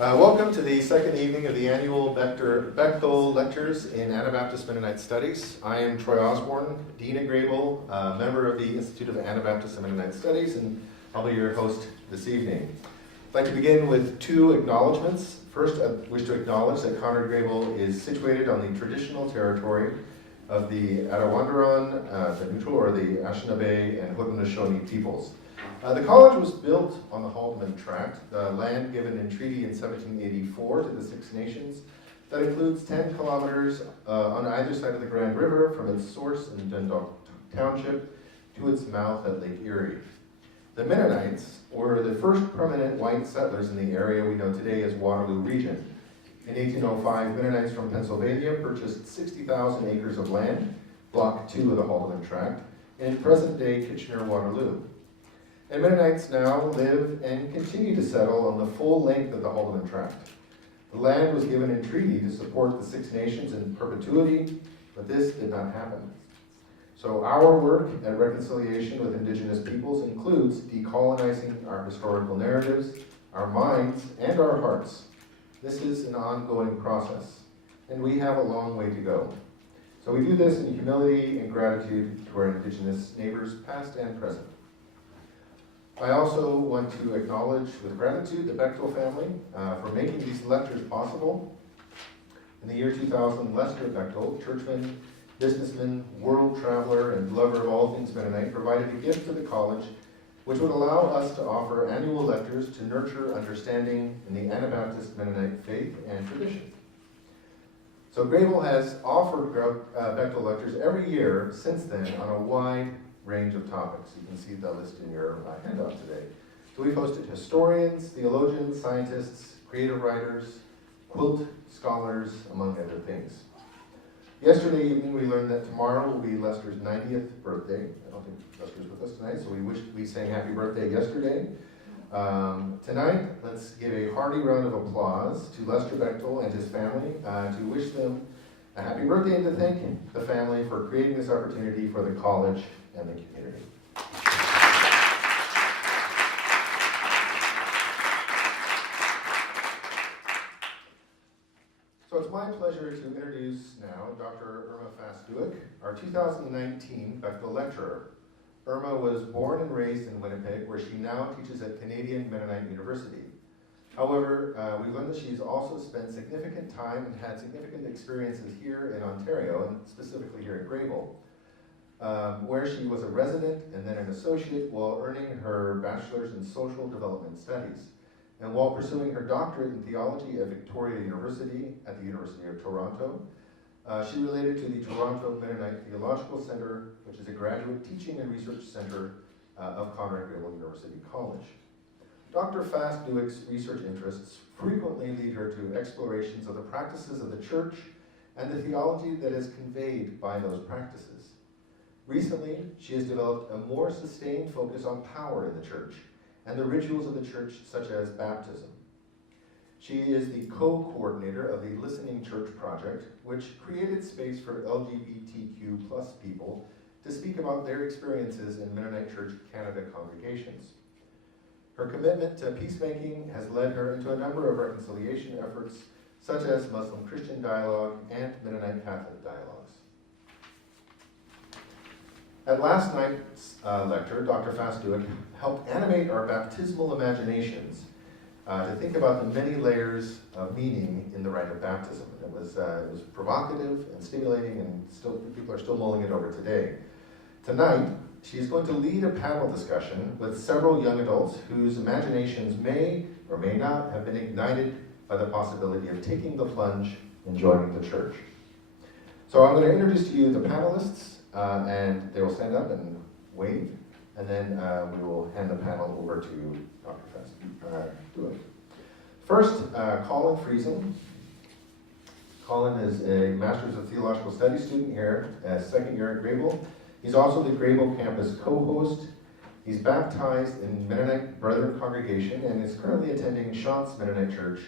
Welcome to the second evening of the annual Bechtel Lectures in Anabaptist-Mennonite Studies. I am Troy Osborne, Dean at Grebel, member of the Institute of Anabaptist-Mennonite Studies, and I'll be your host this evening. I'd like to begin with two acknowledgements. First, I wish to acknowledge that Conrad Grebel is situated on the traditional territory of the Arawandran, the Neutral, or the Anishinaabe and Haudenosaunee peoples. The college was built on the Haldeman Tract, the land given in treaty in 1784 to the Six Nations that includes 10 kilometers on either side of the Grand River from its source in Dundalk Township to its mouth at Lake Erie. The Mennonites were the first permanent white settlers in the area we know today as Waterloo Region. In 1805, Mennonites from Pennsylvania purchased 60,000 acres of land, Block 2 of the Haldeman Tract, in present-day Kitchener-Waterloo. And Mennonites now live and continue to settle on the full length of the Haldeman Tract. The land was given in treaty to support the Six Nations in perpetuity, but this did not happen. So our work at reconciliation with Indigenous peoples includes decolonizing our historical narratives, our minds, and our hearts. This is an ongoing process, and we have a long way to go. So we do this in humility and gratitude to our Indigenous neighbors, past and present. I also want to acknowledge with gratitude the Bechtel family for making these lectures possible. In the year 2000, Lester Bechtel, churchman, businessman, world traveler, and lover of all things Mennonite, provided a gift to the college which would allow us to offer annual lectures to nurture understanding in the Anabaptist-Mennonite faith and tradition. So Grebel has offered Bechtel Lectures every year since then on a wide range of topics. You can see the list in your handout today. So we've hosted historians, theologians, scientists, creative writers, quilt scholars, among other things. Yesterday evening we learned that tomorrow will be Lester's 90th birthday. I don't think Lester's with us tonight, so we sang happy birthday yesterday. Tonight, let's give a hearty round of applause to Lester Bechtel and his family to wish them a happy birthday and to thank the family for creating this opportunity for the college and the community. So it's my pleasure to introduce now Dr. Irma Fast Dueck, our 2019 Bechtel Lecturer. Irma was born and raised in Winnipeg, where she now teaches at Canadian Mennonite University. However, we learned that she's also spent significant time and had significant experiences here in Ontario, and specifically here at Grebel, where she was a resident and then an associate while earning her bachelor's in social development studies. And while pursuing her doctorate in theology at Victoria University at the University of Toronto, she related to the Toronto Mennonite Theological Centre, which is a graduate teaching and research centre of Conrad Grebel University College. Dr. Fast Dueck's research interests frequently lead her to explorations of the practices of the church and the theology that is conveyed by those practices. Recently, she has developed a more sustained focus on power in the church and the rituals of the church, such as baptism. She is the co-coordinator of the Listening Church Project, which created space for LGBTQ+ people to speak about their experiences in Mennonite Church Canada congregations. Her commitment to peacemaking has led her into a number of reconciliation efforts, such as Muslim-Christian dialogue and Mennonite-Catholic dialogues. At last night's lecture, Dr. Fast Dueck helped animate our baptismal imaginations to think about the many layers of meaning in the rite of baptism. It was provocative and stimulating, and people are still mulling it over today. Tonight, she's going to lead a panel discussion with several young adults whose imaginations may or may not have been ignited by the possibility of taking the plunge and joining the church. So I'm going to introduce to you the panelists, and they will stand up and wave, and then we will hand the panel over to Dr. Fast Dueck. First, Colin Friesen. Colin is a Master's of Theological Studies student here, second year at Grebel. He's also the Grebel campus co-host. He's baptized in Mennonite Brethren congregation and is currently attending Shantz Mennonite Church,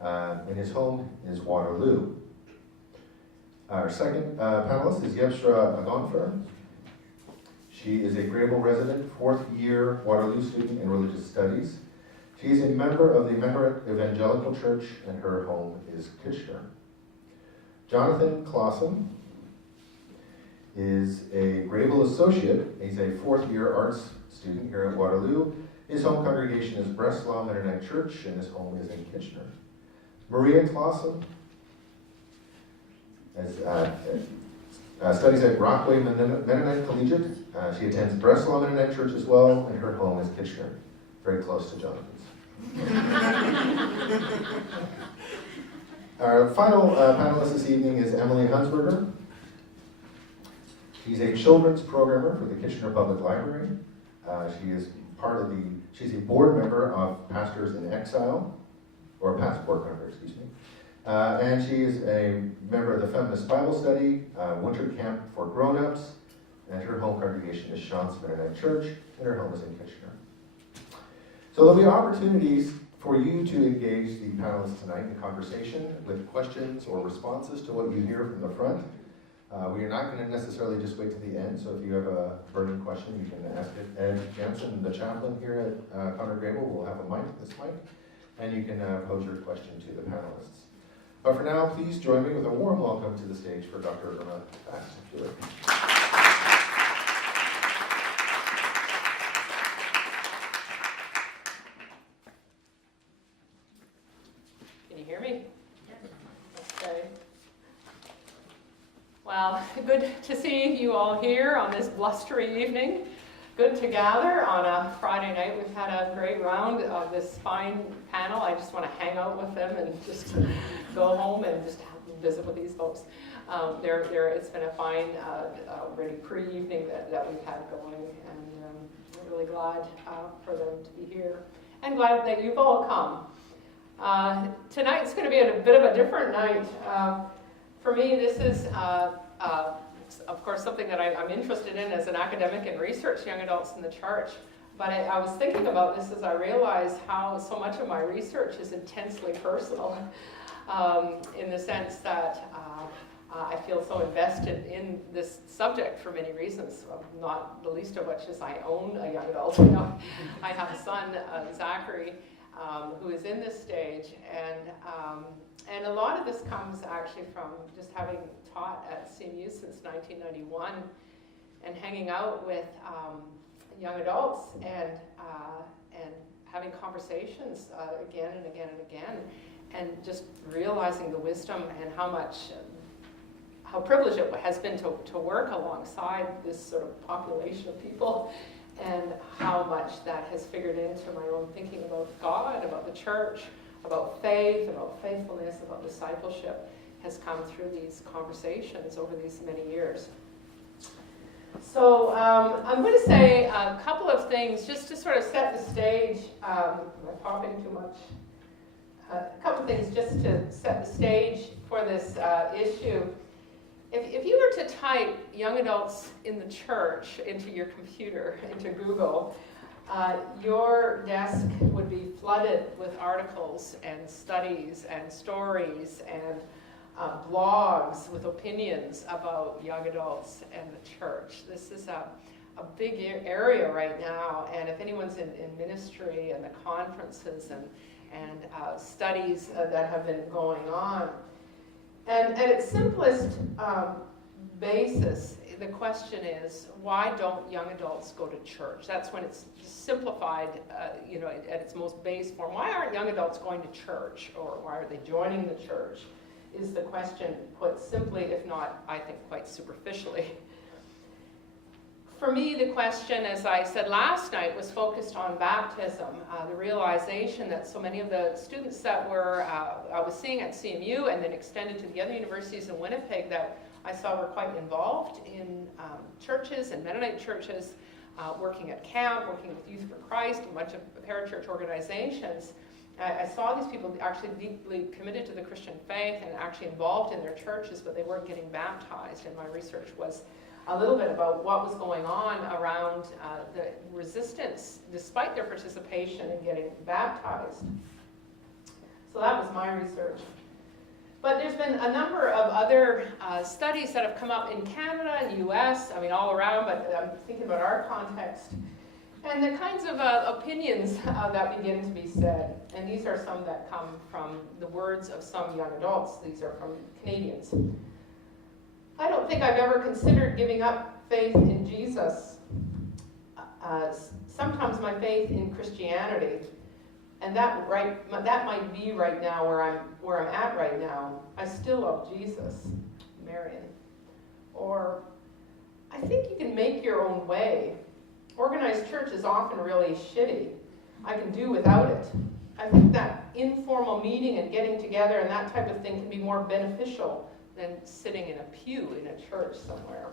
and his home is Waterloo. Our second panelist is Yeabsra Agonfer. She is a Grebel resident, fourth year Waterloo student in religious studies. She is a member of the Mennonite Evangelical Church, and her home is Kitchener. Jonathan Klassen is a Grebel associate. He's a fourth-year arts student here at Waterloo. His home congregation is Breslau Mennonite Church, and his home is in Kitchener. Maria Klassen studies at Rockaway Mennonite Collegiate. She attends Breslau Mennonite Church as well, and her home is Kitchener, very close to Jonathan's. Our final panelist this evening is Emily Hunsberger. She's a children's programmer for the Kitchener Public Library. She is she's a board member of Pastors in Exile, or past board member, excuse me. And she is a member of the Feminist Bible Study, Winter Camp for Grown-Ups, and her home congregation is Shantz Mennonite Church, and her home is in Kitchener. So there'll be opportunities for you to engage the panelists tonight in conversation with questions or responses to what you hear from the front. We are not going to necessarily just wait to the end, so if you have a burning question, you can ask it. Ed Jansen, the chaplain here at Conrad Grebel, will have a mic, this mic, and you can pose your question to the panelists. But for now, please join me with a warm welcome to the stage for Dr. Irma Fast Dueck. Well, good to see you all here on this blustery evening. Good to gather on a Friday night. We've had a great round of this fine panel. I just want to hang out with them and just go home and just visit with these folks. It's been a fine, really pre-evening that we've had going, and I'm really glad for them to be here, and glad that you've all come. Tonight's going to be a bit of a different night. For me, this is, of course, something that I'm interested in as an academic and research young adults in the church. But I was thinking about this as I realized how so much of my research is intensely personal, in the sense that I feel so invested in this subject for many reasons, not the least of which is I own a young adult. You know, I have a son, Zachary, who is in this stage, and a lot of this comes actually from just having taught at CMU since 1991 and hanging out with young adults and having conversations again and again and again, and just realizing the wisdom and how privileged it has been to work alongside this sort of population of people, and how much that has figured into my own thinking about God, about the church, about faith, about faithfulness, about discipleship, has come through these conversations over these many years. So I'm going to say a couple of things just to sort of set the stage. Am I talking too much? A couple of things just to set the stage for this issue. If you were to type young adults in the church into your computer, into Google, your desk would be flooded with articles and studies and stories and blogs with opinions about young adults and the church. This is a big area right now, and if anyone's in ministry and the conferences and studies that have been going on, and at its simplest basis, the question is, why don't young adults go to church? That's when it's simplified, at its most base form. Why aren't young adults going to church, or why are they joining the church, is the question put simply, if not, I think, quite superficially. For me, the question, as I said last night, was focused on baptism, the realization that so many of the students that I was seeing at CMU and then extended to the other universities in Winnipeg that I saw were quite involved in churches and Mennonite churches, working at camp, working with Youth for Christ, a bunch of parachurch organizations. I saw these people actually deeply committed to the Christian faith and actually involved in their churches, but they weren't getting baptized, and my research was a little bit about what was going on around the resistance, despite their participation in getting baptized. So that was my research. But there's been a number of other studies that have come up in Canada and the US, I mean all around, but I'm thinking about our context. And the kinds of opinions that begin to be said, and these are some that come from the words of some young adults. These are from Canadians. I don't think I've ever considered giving up faith in Jesus. Sometimes my faith in Christianity, and that might be right now where I'm at right now. I still love Jesus, Marion. Or I think you can make your own way. Organized church is often really shitty. I can do without it. I think that informal meeting and getting together and that type of thing can be more beneficial than sitting in a pew in a church somewhere.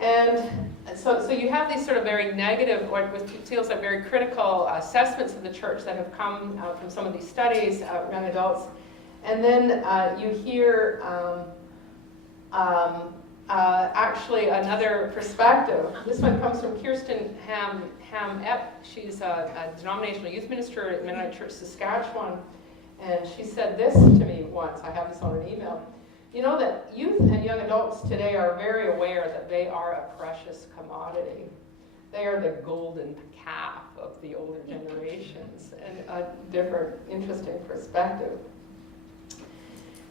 And so you have these sort of very negative, or what feels like very critical assessments of the church that have come from some of these studies, young adults. And then you hear actually another perspective. This one comes from Kirsten Ham-Epp. She's a denominational youth minister at Mennonite Church, Saskatchewan. And she said this to me once. I have this on an email. You know that youth and young adults today are very aware that they are a precious commodity. They are the golden calf of the older generations, and a different, interesting perspective.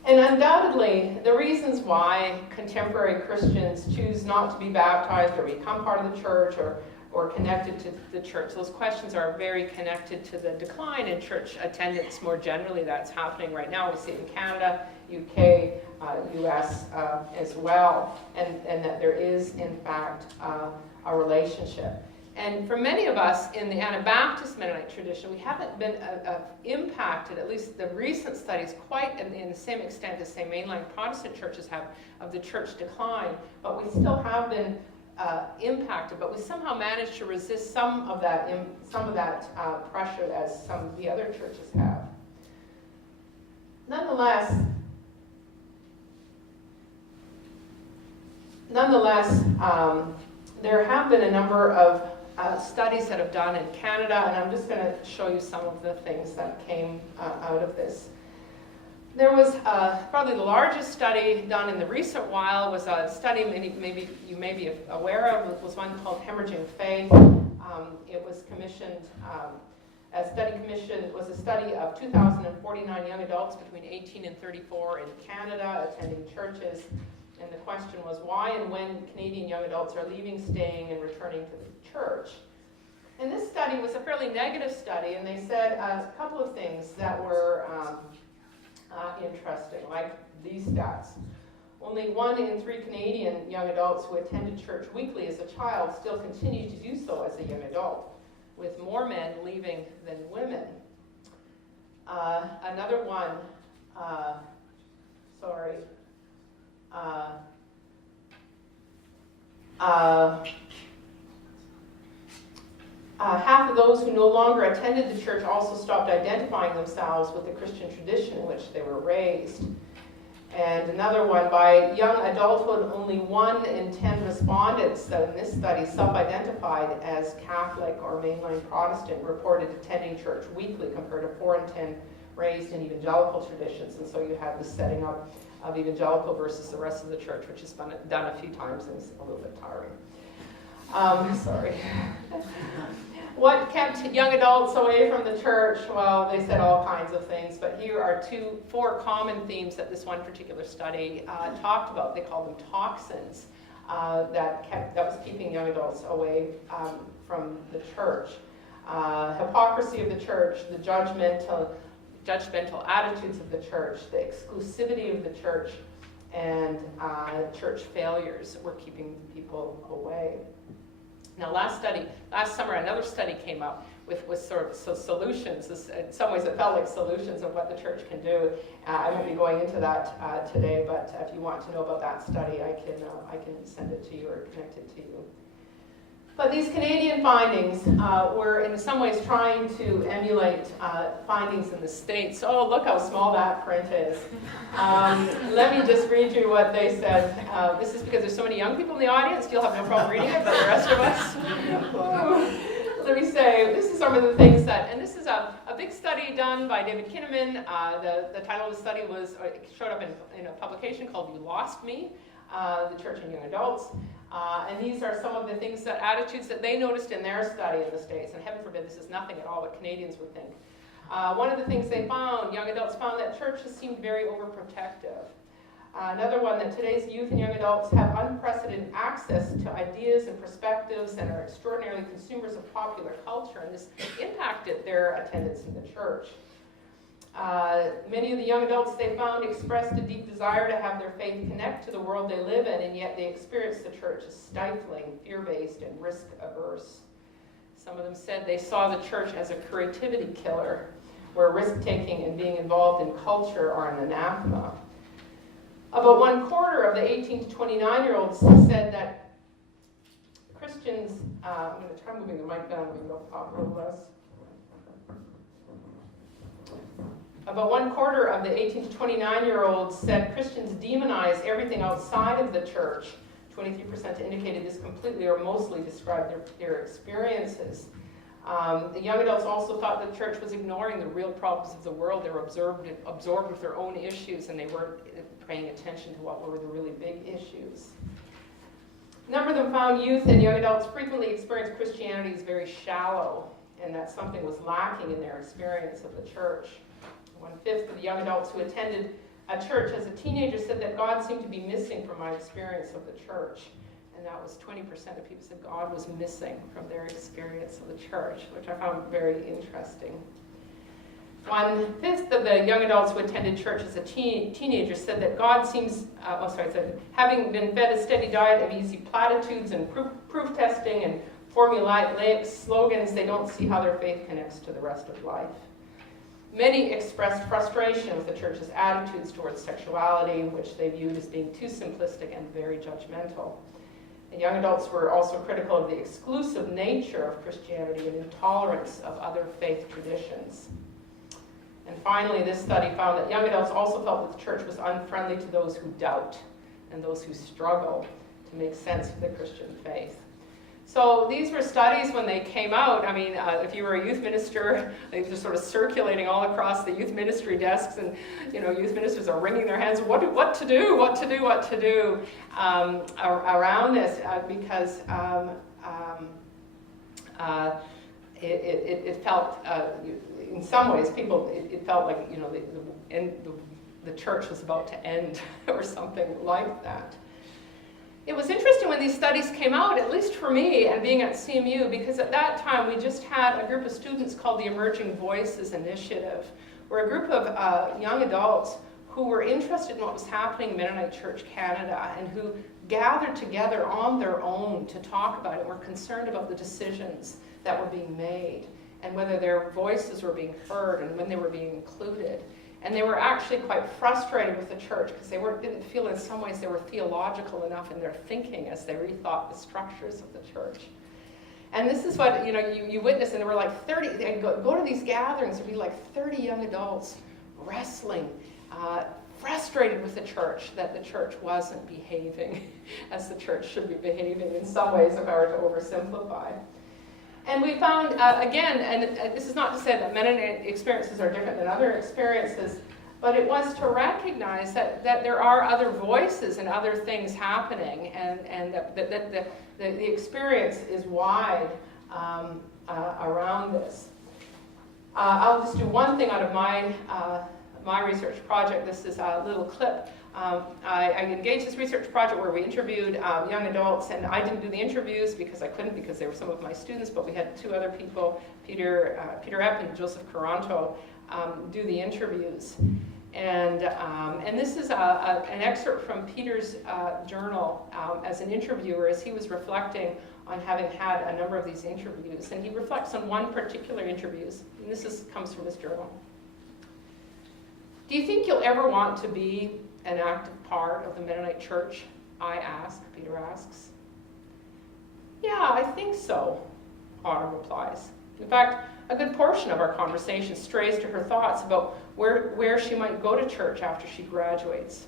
And undoubtedly, the reasons why contemporary Christians choose not to be baptized or become part of the church or connected to the church, those questions are very connected to the decline in church attendance more generally that's happening right now. We see it in Canada, UK, US as well, and that there is, in fact, a relationship. And for many of us in the Anabaptist-Mennonite tradition, we haven't been impacted, at least the recent studies, quite in the same extent as, say, mainline Protestant churches have, of the church decline, but we still have been impacted, but we somehow managed to resist some of that pressure as some of the other churches have. Nonetheless, there have been a number of studies that have done in Canada, and I'm just going to show you some of the things that came out of this. There was probably the largest study done in the recent while was a study maybe you may be aware of. It was one called Hemorrhaging Faith. It was commissioned, was a study of 2,049 young adults between 18 and 34 in Canada attending churches. And the question was why and when Canadian young adults are leaving, staying, and returning to the church. And this study was a fairly negative study, and they said a couple of things that were interesting, like these stats. Only 1 in 3 Canadian young adults who attended church weekly as a child still continue to do so as a young adult, with more men leaving than women. Another one, half of those who no longer attended the church also stopped identifying themselves with the Christian tradition in which they were raised. And another one, by young adulthood, only 1 in 10 respondents in this study self-identified as Catholic or mainline Protestant reported attending church weekly, compared to 4 in 10 raised in evangelical traditions. And so you have this setting up of evangelical versus the rest of the church, which has been done a few times and is a little bit tiring. What kept young adults away from the church? Well, they said all kinds of things, but here are 4 common themes that this one particular study talked about. They called them toxins that was keeping young adults away from the church. Hypocrisy of the church, the judgmental attitudes of the church, the exclusivity of the church, and church failures were keeping people away. Now, last summer, another study came up with sort of solutions. In some ways, it felt like solutions of what the church can do. I won't be going into that today, but if you want to know about that study, I can send it to you or connect it to you. But these Canadian findings were in some ways trying to emulate findings in the States. Oh, look how small that print is. Let me just read you what they said. This is because there's so many young people in the audience, you'll have no problem reading it, but the rest of us. Let me say, this is some of the things that, and this is a big study done by David Kinnaman. The title of the study showed up in a publication called You Lost Me, the Church and Young Adults. And these are some of the things, attitudes that they noticed in their study in the States. And heaven forbid, this is nothing at all what Canadians would think. One of the things they found, young adults found that churches seemed very overprotective. Another one, that today's youth and young adults have unprecedented access to ideas and perspectives and are extraordinarily consumers of popular culture, and this impacted their attendance in the church. Many of the young adults they found expressed a deep desire to have their faith connect to the world they live in, and yet they experienced the church as stifling, fear-based, and risk-averse. Some of them said they saw the church as a creativity killer, where risk-taking and being involved in culture are an anathema. About 1/4 of the 18 to 29-year-olds said that Christians, I'm going to try moving the mic down, maybe it'll pop a little less. About 1/4 of the 18 to 29-year-olds said Christians demonize everything outside of the church. 23% indicated this completely or mostly described their experiences. The young adults also thought the church was ignoring the real problems of the world. They were absorbed with their own issues, and they weren't paying attention to what were the really big issues. A number of them found youth and young adults frequently experienced Christianity as very shallow, and that something was lacking in their experience of the church. 1/5 of the young adults who attended a church as a teenager said that God seemed to be missing from my experience of the church. And that was 20% of people said God was missing from their experience of the church, which I found very interesting. 1/5 of the young adults who attended church as a teenager said that God seems, said, having been fed a steady diet of easy platitudes and proof testing and formulaic slogans, they don't see how their faith connects to the rest of life. Many expressed frustration with the church's attitudes towards sexuality, which they viewed as being too simplistic and very judgmental. And young adults were also critical of the exclusive nature of Christianity and intolerance of other faith traditions. And finally, this study found that young adults also felt that the church was unfriendly to those who doubt and those who struggle to make sense of the Christian faith. So these were studies when they came out. I mean, if you were a youth minister, they were just sort of circulating all across the youth ministry desks, and youth ministers are wringing their hands, what to do around this, because it felt, in some ways, it felt like the church was about to end or something like that. It was interesting when these studies came out, at least for me, and being at CMU, because at that time we just had a group of students called the Emerging Voices Initiative. We're a group of young adults who were interested in what was happening in Mennonite Church Canada and who gathered together on their own to talk about it. We're concerned about the decisions that were being made and whether their voices were being heard and when they were being included. And they were actually quite frustrated with the church because they didn't feel in some ways they were theological enough in their thinking as they rethought the structures of the church. And this is what you witness, and there were like 30, they'd go to these gatherings, there'd be like 30 young adults wrestling, frustrated with the church, that the church wasn't behaving as the church should be behaving in some ways, if I were to oversimplify. And we found, again, and this is not to say that Mennonite experiences are different than other experiences, but it was to recognize that there are other voices and other things happening, and that the experience is wide around this. I'll just do one thing out of my research project. This is a little clip. I engaged this research project where we interviewed young adults, and I didn't do the interviews because I couldn't, because they were some of my students, but we had two other people, Peter Epp and Joseph Caranto, do the interviews. And this is an excerpt from Peter's journal as an interviewer, as he was reflecting on having had a number of these interviews. And he reflects on one particular interview, and this comes from his journal. Do you think you'll ever want to be an active part of the Mennonite Church? I ask, Peter asks. Yeah, I think so, Autumn replies. In fact, a good portion of our conversation strays to her thoughts about where she might go to church after she graduates.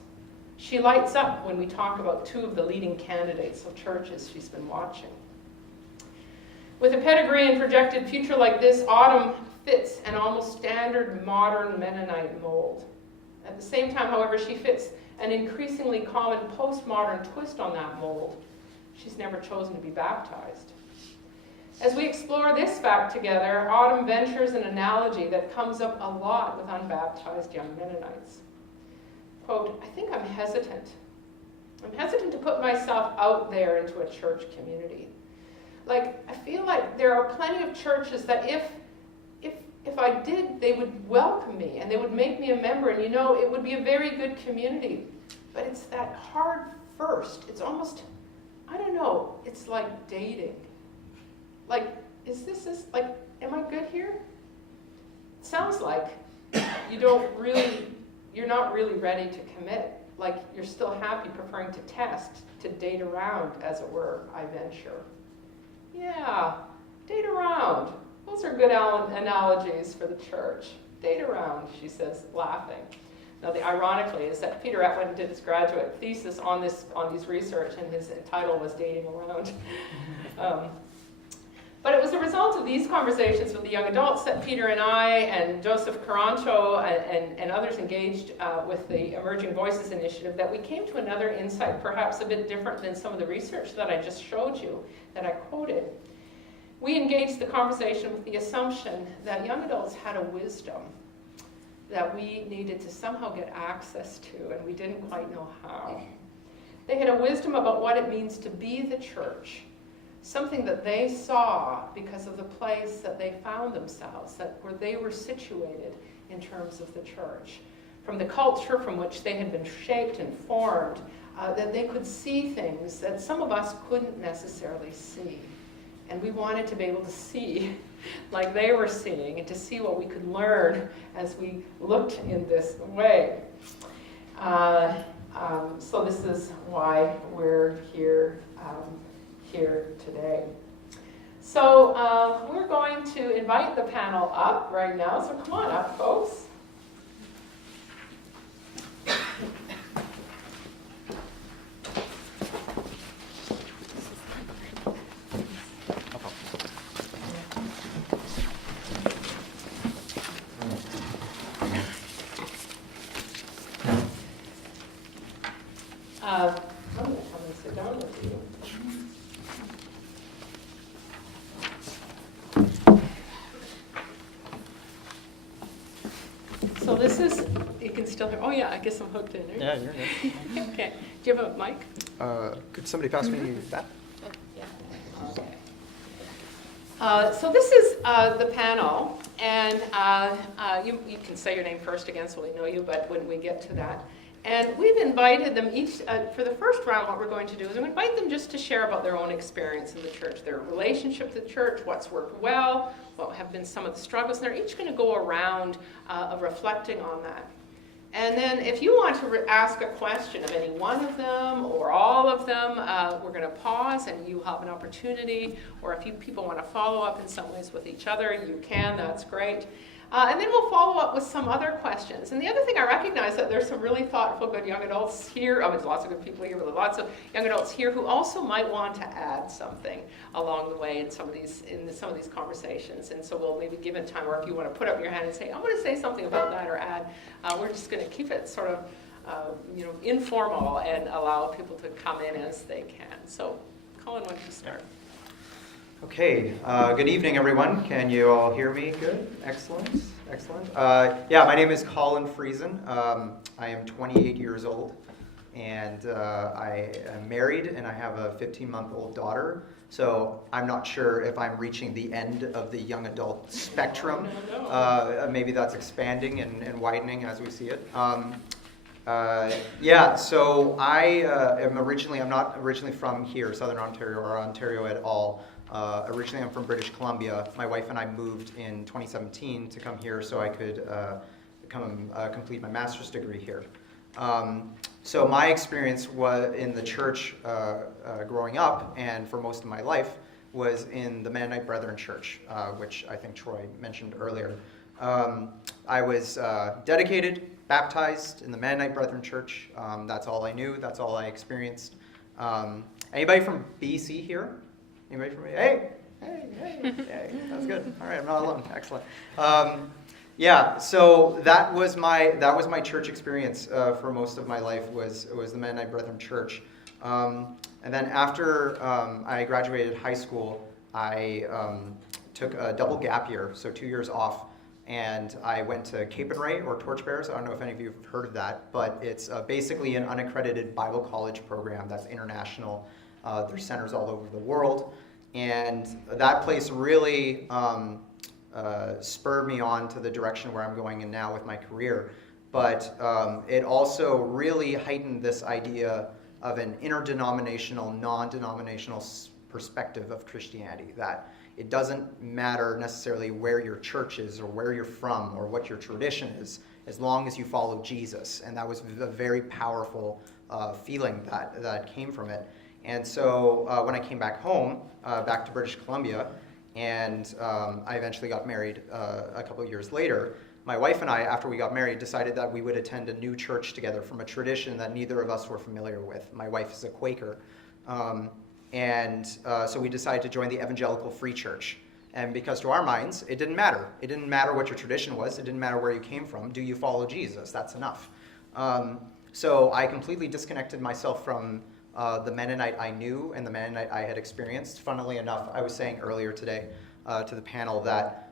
She lights up when we talk about two of the leading candidates of churches she's been watching. With a pedigree and projected future like this, Autumn fits an almost standard modern Mennonite mold. At the same time, however, she fits an increasingly common postmodern twist on that mold. she's never chosen to be baptized. As we explore this fact together, Autumn ventures an analogy that comes up a lot with unbaptized young Mennonites. Quote, I think I'm hesitant. I'm hesitant to put myself out there into a church community. Like, I feel like there are plenty of churches that if I did, they would welcome me and they would make me a member, and it would be a very good community. But it's that hard first. It's almost, I don't know, it's like dating. Like, am I good here? It sounds like you're not really ready to commit. Like, you're still happy preferring to test, to date around, as it were, I venture. Yeah, date around. Those are good analogies for the church. Date around, she says, laughing. Now, the ironically is that Peter Atwin did his graduate thesis on these research, and his title was Dating Around. But it was a result of these conversations with the young adults that Peter and I and Joseph Carancho and others engaged with the Emerging Voices Initiative that we came to another insight, perhaps a bit different than some of the research that I just showed you, that I quoted. We engaged the conversation with the assumption that young adults had a wisdom that we needed to somehow get access to, and we didn't quite know how. They had a wisdom about what it means to be the church, something that they saw because of the place that they found themselves, where they were situated in terms of the church, from the culture from which they had been shaped and formed, that they could see things that some of us couldn't necessarily see. And we wanted to be able to see like they were seeing, and to see what we could learn as we looked in this way. So this is why we're here today. So we're going to invite the panel up right now. So come on up, folks. I'm going to come and sit down with you. So this is, you can still hear, oh yeah, I guess I'm hooked in there. Yeah, you're good. Okay. Do you have a mic? Could somebody pass me that? Yeah. Okay. So this is the panel, and you can say your name first again so we know you, but when we get to that. And we've invited them each, for the first round, what we're going to do is we invite them just to share about their own experience in the church, their relationship to the church, what's worked well, what have been some of the struggles, and they're each going to go around of reflecting on that. And then if you want to ask a question of any one of them or all of them, we're going to pause and you have an opportunity, or if you people want to follow up in some ways with each other, you can, that's great. And then we'll follow up with some other questions. And the other thing, I recognize that there's some really thoughtful, good young adults here. There's lots of good people here, but lots of young adults here who also might want to add something along the way in some of these conversations. And so we'll maybe give it time, or if you want to put up your hand and say, I want to say something about that or add, we're just going to keep it sort of informal and allow people to come in as they can. So, Colin, why don't you start? Okay, good evening, everyone. Can you all hear me? Good, excellent. Yeah, my name is Colin Friesen. I am 28 years old, and I am married, and I have a 15-month-old daughter. So I'm not sure if I'm reaching the end of the young adult spectrum. Maybe that's expanding and widening as we see it. Yeah, so I'm not originally from here, Southern Ontario or Ontario at all. Originally I'm from British Columbia. My wife and I moved in 2017 to come here so I could complete my master's degree here. So my experience was in the church growing up, and for most of my life was in the Mennonite Brethren Church, which I think Troy mentioned earlier. I was dedicated, baptized in the Mennonite Brethren Church. That's all I knew. That's all I experienced. Anybody from BC here? Anybody from Hey, that's good. All right, I'm not alone. Excellent. Yeah, so that was my church experience for most of my life was the Mennonite Brethren Church. And then after I graduated high school, I took a double gap year, so 2 years off, and I went to Cape and Ray, or Torchbearers. I don't know if any of you have heard of that, but it's basically an unaccredited Bible college program that's international. There's centers all over the world, and that place really spurred me on to the direction where I'm going in now with my career. But it also really heightened this idea of an interdenominational, non-denominational perspective of Christianity, that it doesn't matter necessarily where your church is or where you're from or what your tradition is, as long as you follow Jesus. And that was a very powerful feeling that came from it. And so when I came back home, back to British Columbia, and I eventually got married a couple of years later, my wife and I, after we got married, decided that we would attend a new church together from a tradition that neither of us were familiar with. My wife is a Quaker. So we decided to join the Evangelical Free Church. And because to our minds, it didn't matter. It didn't matter what your tradition was. It didn't matter where you came from. Do you follow Jesus? That's enough. So I completely disconnected myself from the Mennonite I knew and the Mennonite I had experienced. Funnily enough, I was saying earlier today to the panel that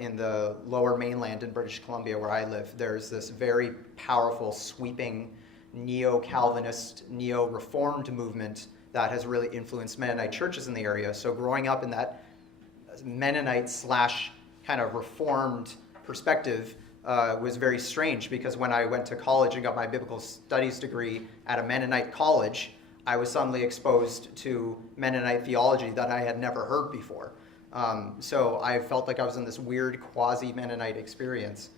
in the lower mainland in British Columbia where I live, there's this very powerful, sweeping neo-Calvinist, neo-Reformed movement that has really influenced Mennonite churches in the area. So growing up in that Mennonite / kind of Reformed perspective was very strange, because when I went to college and got my biblical studies degree at a Mennonite college, I was suddenly exposed to Mennonite theology that I had never heard before. So I felt like I was in this weird quasi-Mennonite experience.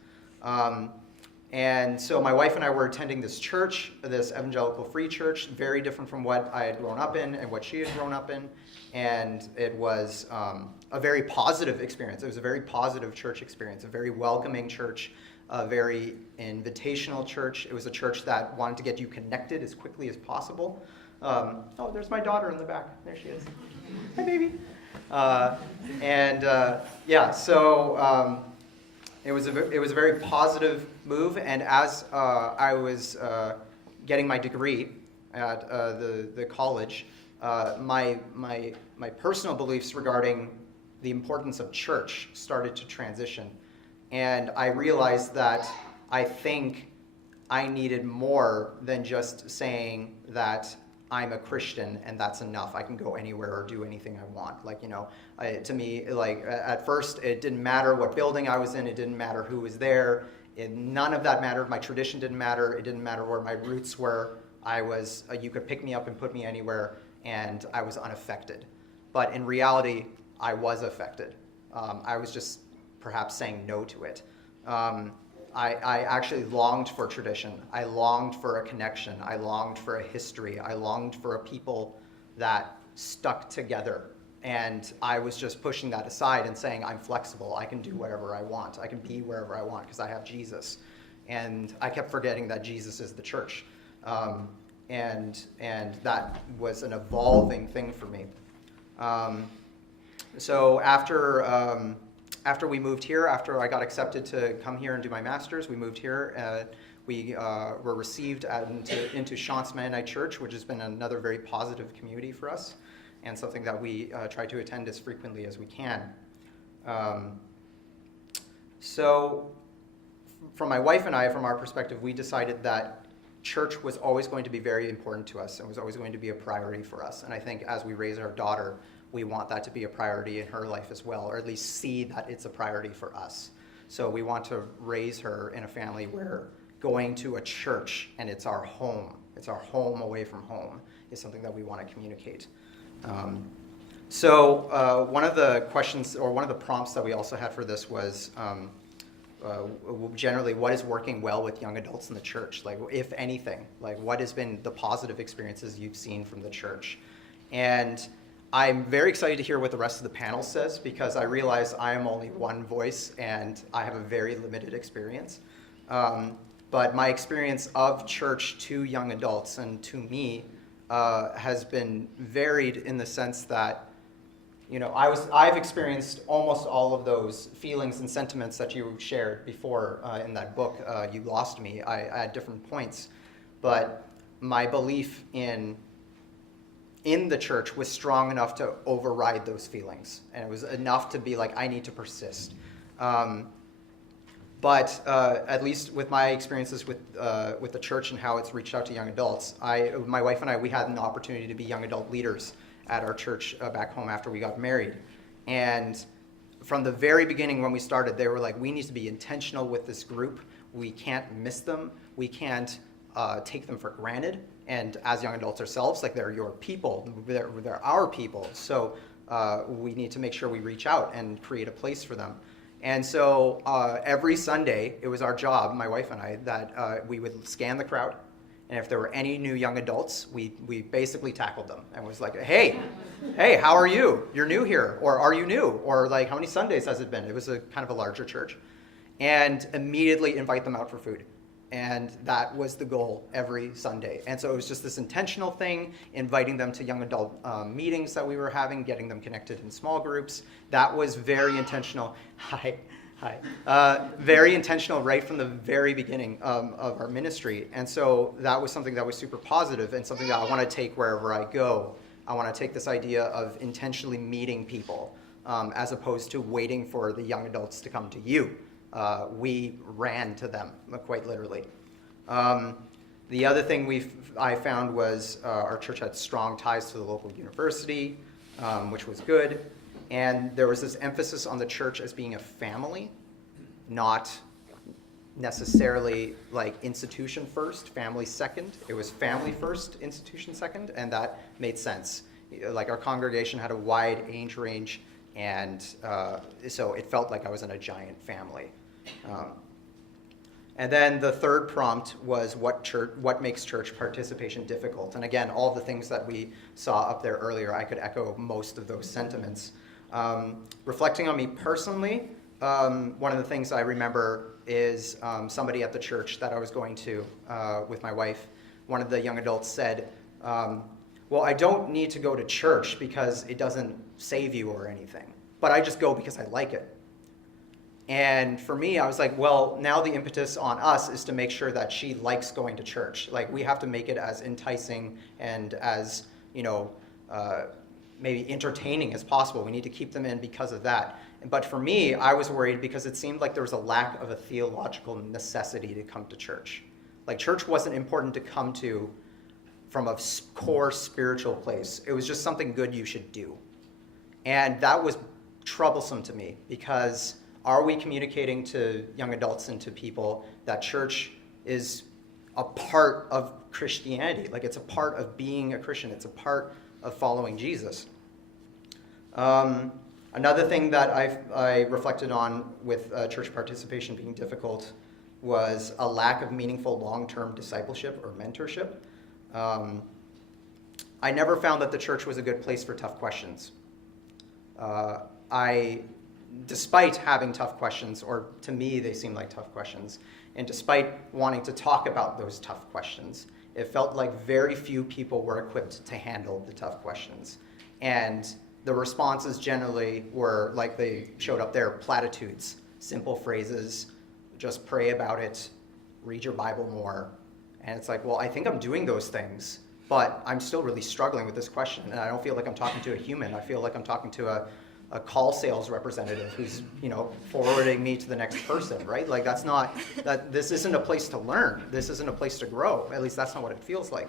And so my wife and I were attending this church, this Evangelical Free Church, very different from what I had grown up in and what she had grown up in. And it was a very positive experience. It was a very positive church experience, a very welcoming church, a very invitational church. It was a church that wanted to get you connected as quickly as possible. Oh, there's my daughter in the back. There she is. Hi, baby. So it was a very positive move. And as I was getting my degree at the college, my personal beliefs regarding the importance of church started to transition. And I realized that I think I needed more than just saying that I'm a Christian and that's enough. I can go anywhere or do anything I want. To me, at first, it didn't matter what building I was in. It didn't matter who was there. None of that mattered. My tradition didn't matter. It didn't matter where my roots were. You could pick me up and put me anywhere, and I was unaffected. But in reality, I was affected. I was just perhaps saying no to it. I actually longed for tradition. I longed for a connection. I longed for a history. I longed for a people that stuck together. And I was just pushing that aside and saying, I'm flexible. I can do whatever I want. I can be wherever I want because I have Jesus. And I kept forgetting that Jesus is the church. And that was an evolving thing for me. So after we moved here, after I got accepted to come here and do my master's, we moved here. We were received into Shant's Mennonite Church, which has been another very positive community for us, and something that we try to attend as frequently as we can. So from my wife and I, from our perspective, we decided that church was always going to be very important to us and was always going to be a priority for us. And I think as we raise our daughter, we want that to be a priority in her life as well, or at least see that it's a priority for us. So we want to raise her in a family where going to a church and it's our home away from home, is something that we want to communicate. So one of the questions, or one of the prompts that we also had for this was generally, what is working well with young adults in the church? Like, if anything, like what has been the positive experiences you've seen from the church? And I'm very excited to hear what the rest of the panel says, because I realize I am only one voice and I have a very limited experience. But my experience of church to young adults and to me has been varied in the sense that, I've experienced almost all of those feelings and sentiments that you shared before in that book, You Lost Me, at different points. But my belief in in the church was strong enough to override those feelings. And it was enough to be like, I need to persist. But at least with my experiences with the church and how it's reached out to young adults, my wife and I, we had an opportunity to be young adult leaders at our church back home after we got married. And from the very beginning when we started, they were like, we need to be intentional with this group. We can't miss them. We can't take them for granted. And as young adults ourselves, like, they're your people. They're our people. So we need to make sure we reach out and create a place for them. And so every Sunday, it was our job, my wife and I, that we would scan the crowd. And if there were any new young adults, we basically tackled them and was like, hey, how are you? You're new here. Or are you new? Or like, how many Sundays has it been? It was a kind of a larger church. And immediately invite them out for food. And that was the goal every Sunday. And so it was just this intentional thing, inviting them to young adult meetings that we were having, getting them connected in small groups. That was very intentional. Hi. Very intentional right from the very beginning of our ministry. And so that was something that was super positive and something that I want to take wherever I go. I want to take this idea of intentionally meeting people as opposed to waiting for the young adults to come to you. We ran to them, quite literally. The other thing I found was our church had strong ties to the local university, which was good. And there was this emphasis on the church as being a family, not necessarily like institution first, family second. It was family first, institution second, and that made sense. Like, our congregation had a wide age range, and so it felt like I was in a giant family. And then the third prompt was what makes church participation difficult? And again, all the things that we saw up there earlier, I could echo most of those sentiments. Reflecting on me personally, one of the things I remember is somebody at the church that I was going to with my wife. One of the young adults said, well, I don't need to go to church because it doesn't save you or anything, but I just go because I like it. And for me, I was like, well, now the impetus on us is to make sure that she likes going to church. Like, we have to make it as enticing and as, maybe entertaining as possible. We need to keep them in because of that. But for me, I was worried because it seemed like there was a lack of a theological necessity to come to church. Like, church wasn't important to come to from a core spiritual place. It was just something good you should do. And that was troublesome to me, because are we communicating to young adults and to people that church is a part of Christianity? Like, it's a part of being a Christian. It's a part of following Jesus. Another thing that I reflected on with church participation being difficult was a lack of meaningful long-term discipleship or mentorship. I never found that the church was a good place for tough questions. Despite having tough questions, or to me they seemed like tough questions, and despite wanting to talk about those tough questions, it felt like very few people were equipped to handle the tough questions. And the responses generally were, like they showed up there, platitudes, simple phrases, just pray about it, read your Bible more. And it's like, well, I think I'm doing those things, but I'm still really struggling with this question, and I don't feel like I'm talking to a human. I feel like I'm talking to a call sales representative who's, forwarding me to the next person, right? Like, this isn't a place to learn. This isn't a place to grow. At least that's not what it feels like.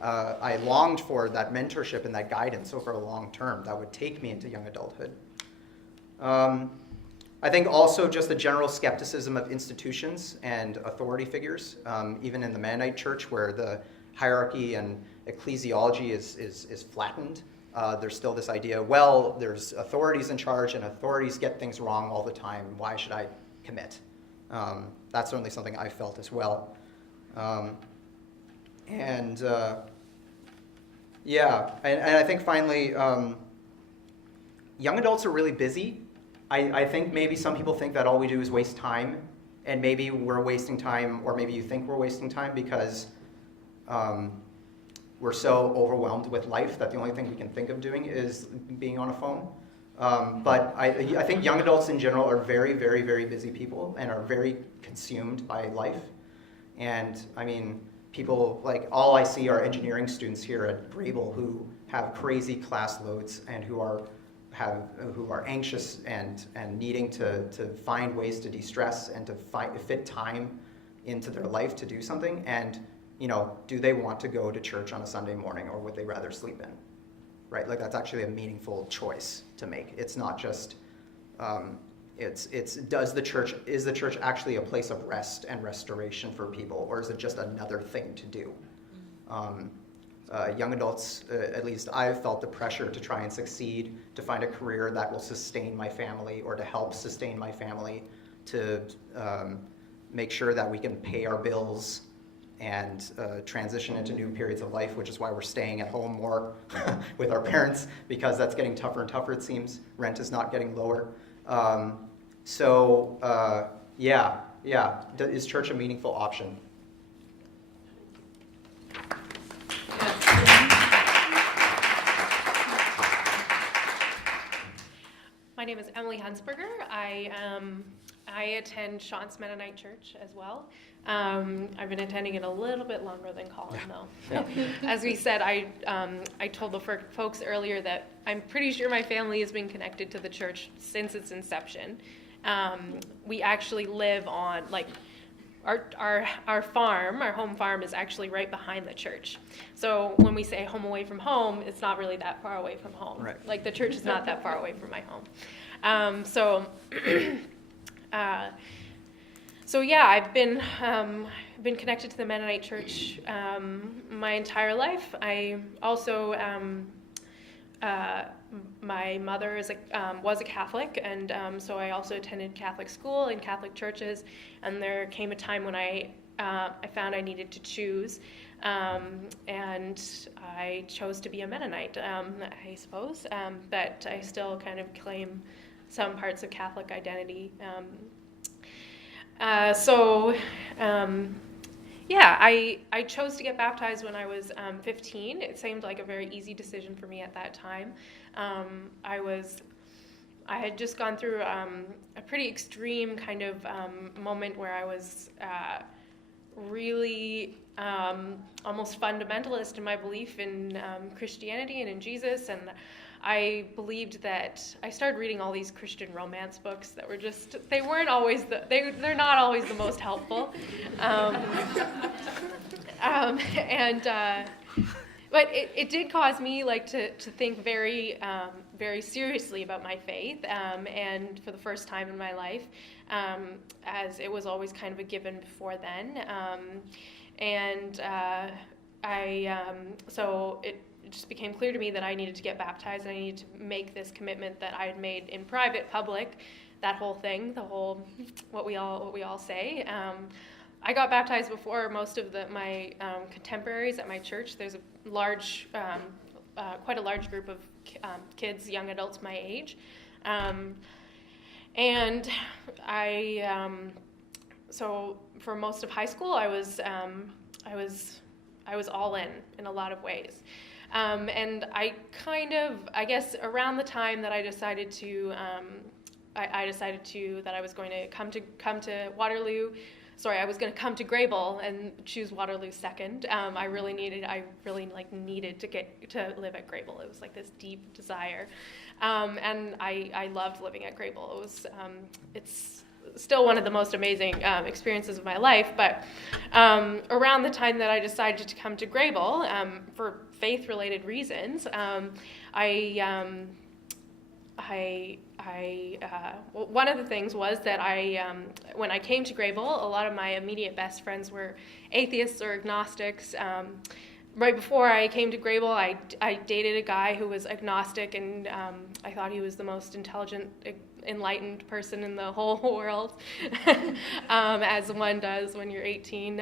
I longed for that mentorship and that guidance over a long term that would take me into young adulthood. I think also just the general skepticism of institutions and authority figures, even in the Mennonite church, where the hierarchy and ecclesiology is flattened. There's still this idea, well, there's authorities in charge and authorities get things wrong all the time. Why should I commit? That's certainly something I felt as well. And I think finally, young adults are really busy. I think maybe some people think that all we do is waste time, and maybe we're wasting time, or maybe you think we're wasting time because we're so overwhelmed with life that the only thing we can think of doing is being on a phone. But I think young adults in general are very, very, very busy people and are very consumed by life. And I mean, people, like, all I see are engineering students here at Grebel who have crazy class loads and who are anxious and needing to find ways to de-stress and to fit time into their life to do something. And, you know, do they want to go to church on a Sunday morning, or would they rather sleep in? Right? Like, that's actually a meaningful choice to make. It's not just, is the church actually a place of rest and restoration for people, or is it just another thing to do? Young adults, at least I've felt the pressure to try and succeed, to find a career that will sustain my family, or to help sustain my family, to make sure that we can pay our bills and transition into new periods of life, which is why we're staying at home more with our parents, because that's getting tougher and tougher, it seems. Rent is not getting lower. Is church a meaningful option? My name is Emily Hunsberger. I attend Shant's Mennonite Church as well. I've been attending it a little bit longer than Colin, though. Yeah. As we said, I told the folks earlier that I'm pretty sure my family has been connected to the church since its inception. We actually live on, like, our farm, our home farm is actually right behind the church. So when we say home away from home, it's not really that far away from home. Right. Like, the church is not that far away from my home. So yeah, I've been connected to the Mennonite Church my entire life. I also my mother was a Catholic, and so I also attended Catholic school and Catholic churches. And there came a time when I found I needed to choose, and I chose to be a Mennonite, I suppose. But I still kind of claim some parts of Catholic identity. I chose to get baptized when I was 15. It seemed like a very easy decision for me at that time. I had just gone through a pretty extreme kind of moment where I was really almost fundamentalist in my belief in Christianity and in Jesus, and I believed that I started reading all these Christian romance books that were just, they're not always the most helpful. But it did cause me to think very, very seriously about my faith, and for the first time in my life, as it was always kind of a given before then. So it just became clear to me that I needed to get baptized, and I needed to make this commitment that I had made in private, public, that whole thing, what we all say. I got baptized before most of my contemporaries at my church. There's quite a large group of kids, young adults my age, and so for most of high school, I was all in a lot of ways. And I guess around the time that I decided that I was going to come to Waterloo. Sorry, I was going to come to Grebel and choose Waterloo second. I really needed to get to live at Grebel. It was like this deep desire, and I loved living at Grebel. It's still one of the most amazing experiences of my life. But around the time that I decided to come to Grebel for faith-related reasons, one of the things was that when I came to Grebel, a lot of my immediate best friends were atheists or agnostics. Right before I came to Grebel, I dated a guy who was agnostic, and I thought he was the most intelligent, enlightened person in the whole world, as one does when you're 18.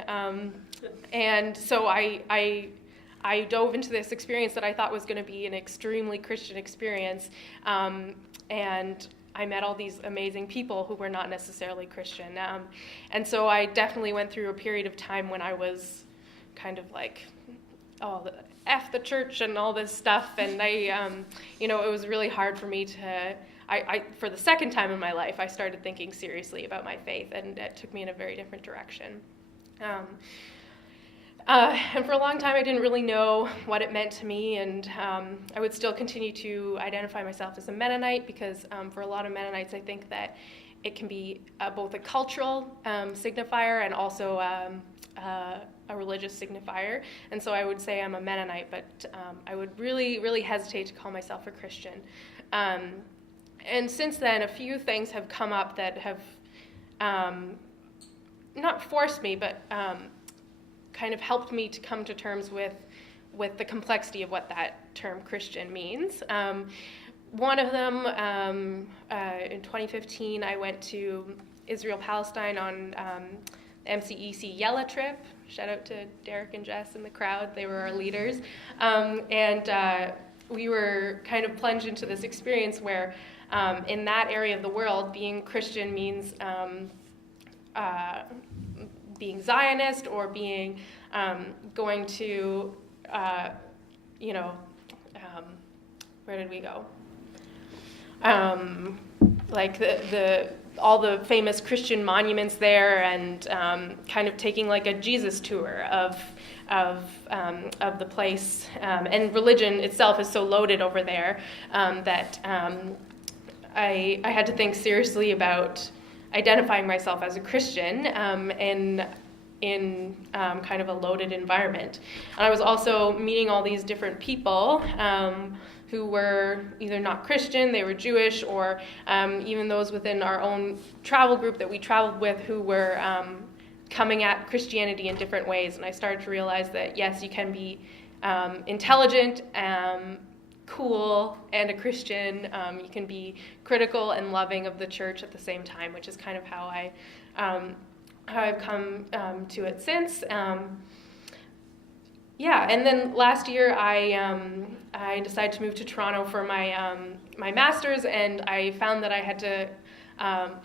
And so I dove into this experience that I thought was going to be an extremely Christian experience, and I met all these amazing people who were not necessarily Christian. And so I definitely went through a period of time when I was kind of like, F the church and all this stuff, and it was really hard for me to, for the second time in my life, I started thinking seriously about my faith, and it took me in a very different direction. And for a long time, I didn't really know what it meant to me, and I would still continue to identify myself as a Mennonite because for a lot of Mennonites, I think that it can be both a cultural signifier and also a religious signifier. And so I would say I'm a Mennonite, but I would really, really hesitate to call myself a Christian. And since then, a few things have come up that have not forced me, but kind of helped me to come to terms with the complexity of what that term Christian means. One of them, in 2015, I went to Israel, Palestine on MCEC Yella trip. Shout out to Derek and Jess in the crowd. They were our leaders. And we were kind of plunged into this experience where in that area of the world, being Christian means being Zionist or being going to, where did we go? Like all the famous Christian monuments there, and kind of taking like a Jesus tour of the place. And religion itself is so loaded over there that I had to think seriously about identifying myself as a Christian in kind of a loaded environment. And I was also meeting all these different people who were either not Christian, they were Jewish, or even those within our own travel group that we traveled with who were coming at Christianity in different ways. And I started to realize that, yes, you can be intelligent, cool, and a Christian. You can be critical and loving of the church at the same time, which is kind of how I've come to it since. And then last year I decided to move to Toronto for my master's, and I found that I had to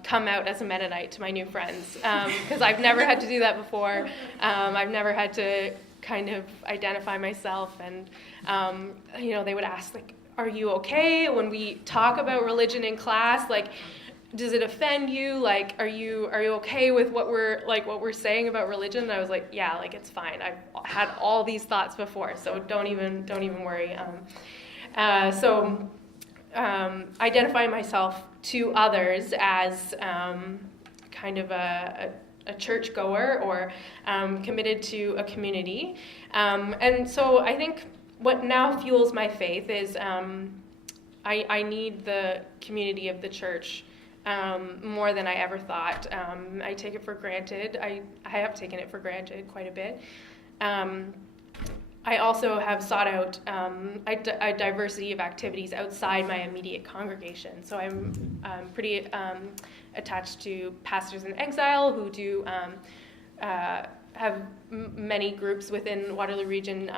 come out as a Mennonite to my new friends because I've never had to do that before. I've never had to kind of identify myself, and they would ask, like, are you okay when we talk about religion in class? Like, does it offend you? Like, are you okay with what we're saying about religion? And I was like, yeah, like, it's fine. I've had all these thoughts before, so don't even worry. Identifying myself to others as kind of a churchgoer or committed to a community. And so I think what now fuels my faith is I need the community of the church more than I ever thought. I take it for granted. I have taken it for granted quite a bit. I also have sought out a diversity of activities outside my immediate congregation. So I'm pretty attached to Pastors in Exile who do have many groups within Waterloo Region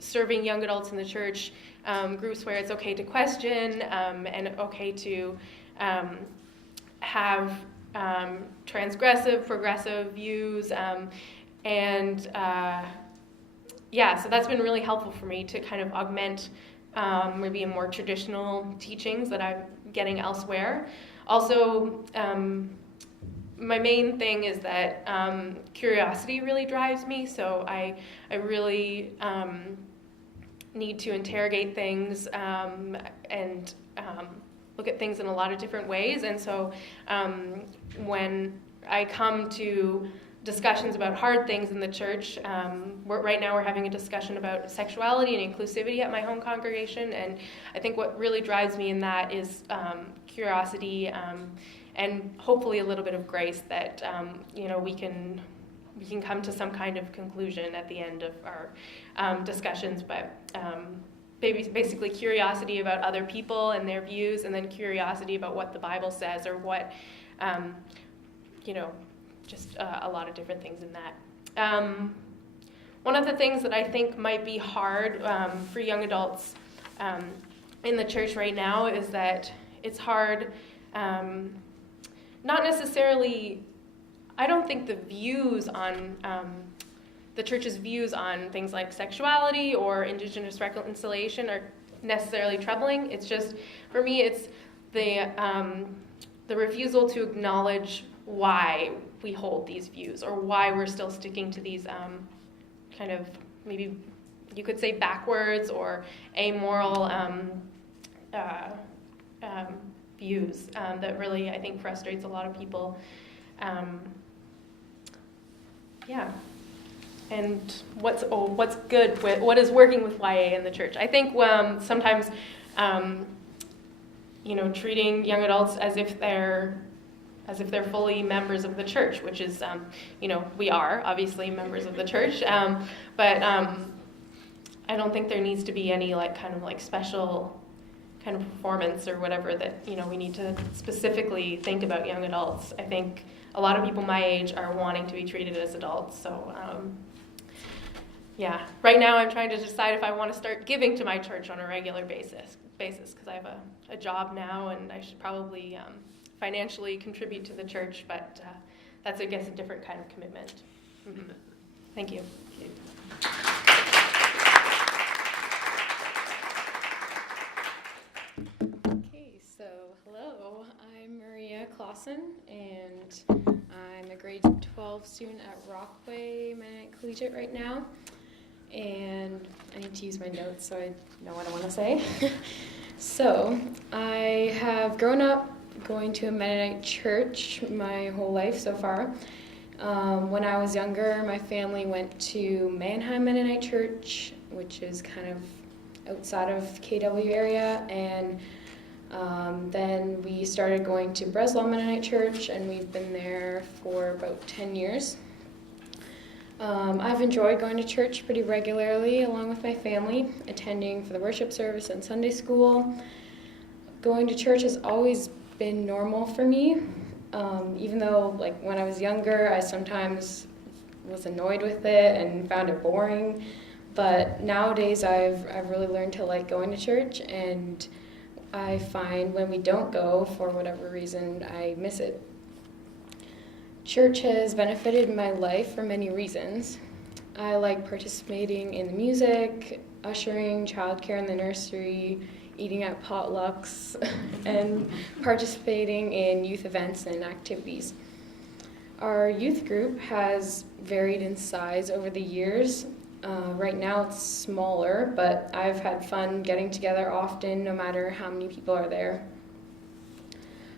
serving young adults in the church, groups where it's okay to question and okay to have transgressive, progressive views, so that's been really helpful for me to kind of augment maybe more traditional teachings that I'm getting elsewhere. Also, my main thing is that curiosity really drives me, so I really need to interrogate things and look at things in a lot of different ways. And so when I come to discussions about hard things in the church, right now we're having a discussion about sexuality and inclusivity at my home congregation, and I think what really drives me in that is curiosity and hopefully a little bit of grace that we can come to some kind of conclusion at the end of our discussions, but basically curiosity about other people and their views, and then curiosity about what the Bible says, or what, just a lot of different things in that. One of the things that I think might be hard for young adults in the church right now is that it's hard, not necessarily, I don't think the views on the church's views on things like sexuality or Indigenous reconciliation are necessarily troubling. It's just, for me, it's the refusal to acknowledge why we hold these views or why we're still sticking to these kind of maybe you could say backwards or amoral views that really, I think, frustrates a lot of people. Yeah. And what's good with what is working with YA in the church? I think sometimes, treating young adults as if they're fully members of the church, which is, we are obviously members of the church, but I don't think there needs to be any special kind of performance or whatever that we need to specifically think about young adults. I think a lot of people my age are wanting to be treated as adults, so yeah. Right now I'm trying to decide if I want to start giving to my church on a regular basis because I have a job now and I should probably financially contribute to the church, but that's, I guess, a different kind of commitment. Mm-hmm. Thank you. Okay, so hello, I'm Maria Klassen, and I'm a grade 12 student at Rockway Mennonite Collegiate right now, and I need to use my notes so I know what I want to say. So, I have grown up going to a Mennonite church my whole life so far. When I was younger, my family went to Mannheim Mennonite Church, which is kind of outside of KW area, and then we started going to Breslau Mennonite Church, and we've been there for about 10 years. I've enjoyed going to church pretty regularly along with my family, attending for the worship service and Sunday school. Going to church has always been normal for me, even though when I was younger I sometimes was annoyed with it and found it boring, but nowadays I've really learned to like going to church, and I find when we don't go for whatever reason I miss it. Church has benefited my life for many reasons. I like participating in the music, ushering, childcare in the nursery, eating at potlucks, and participating in youth events and activities. Our youth group has varied in size over the years. Right now it's smaller, but I've had fun getting together often no matter how many people are there.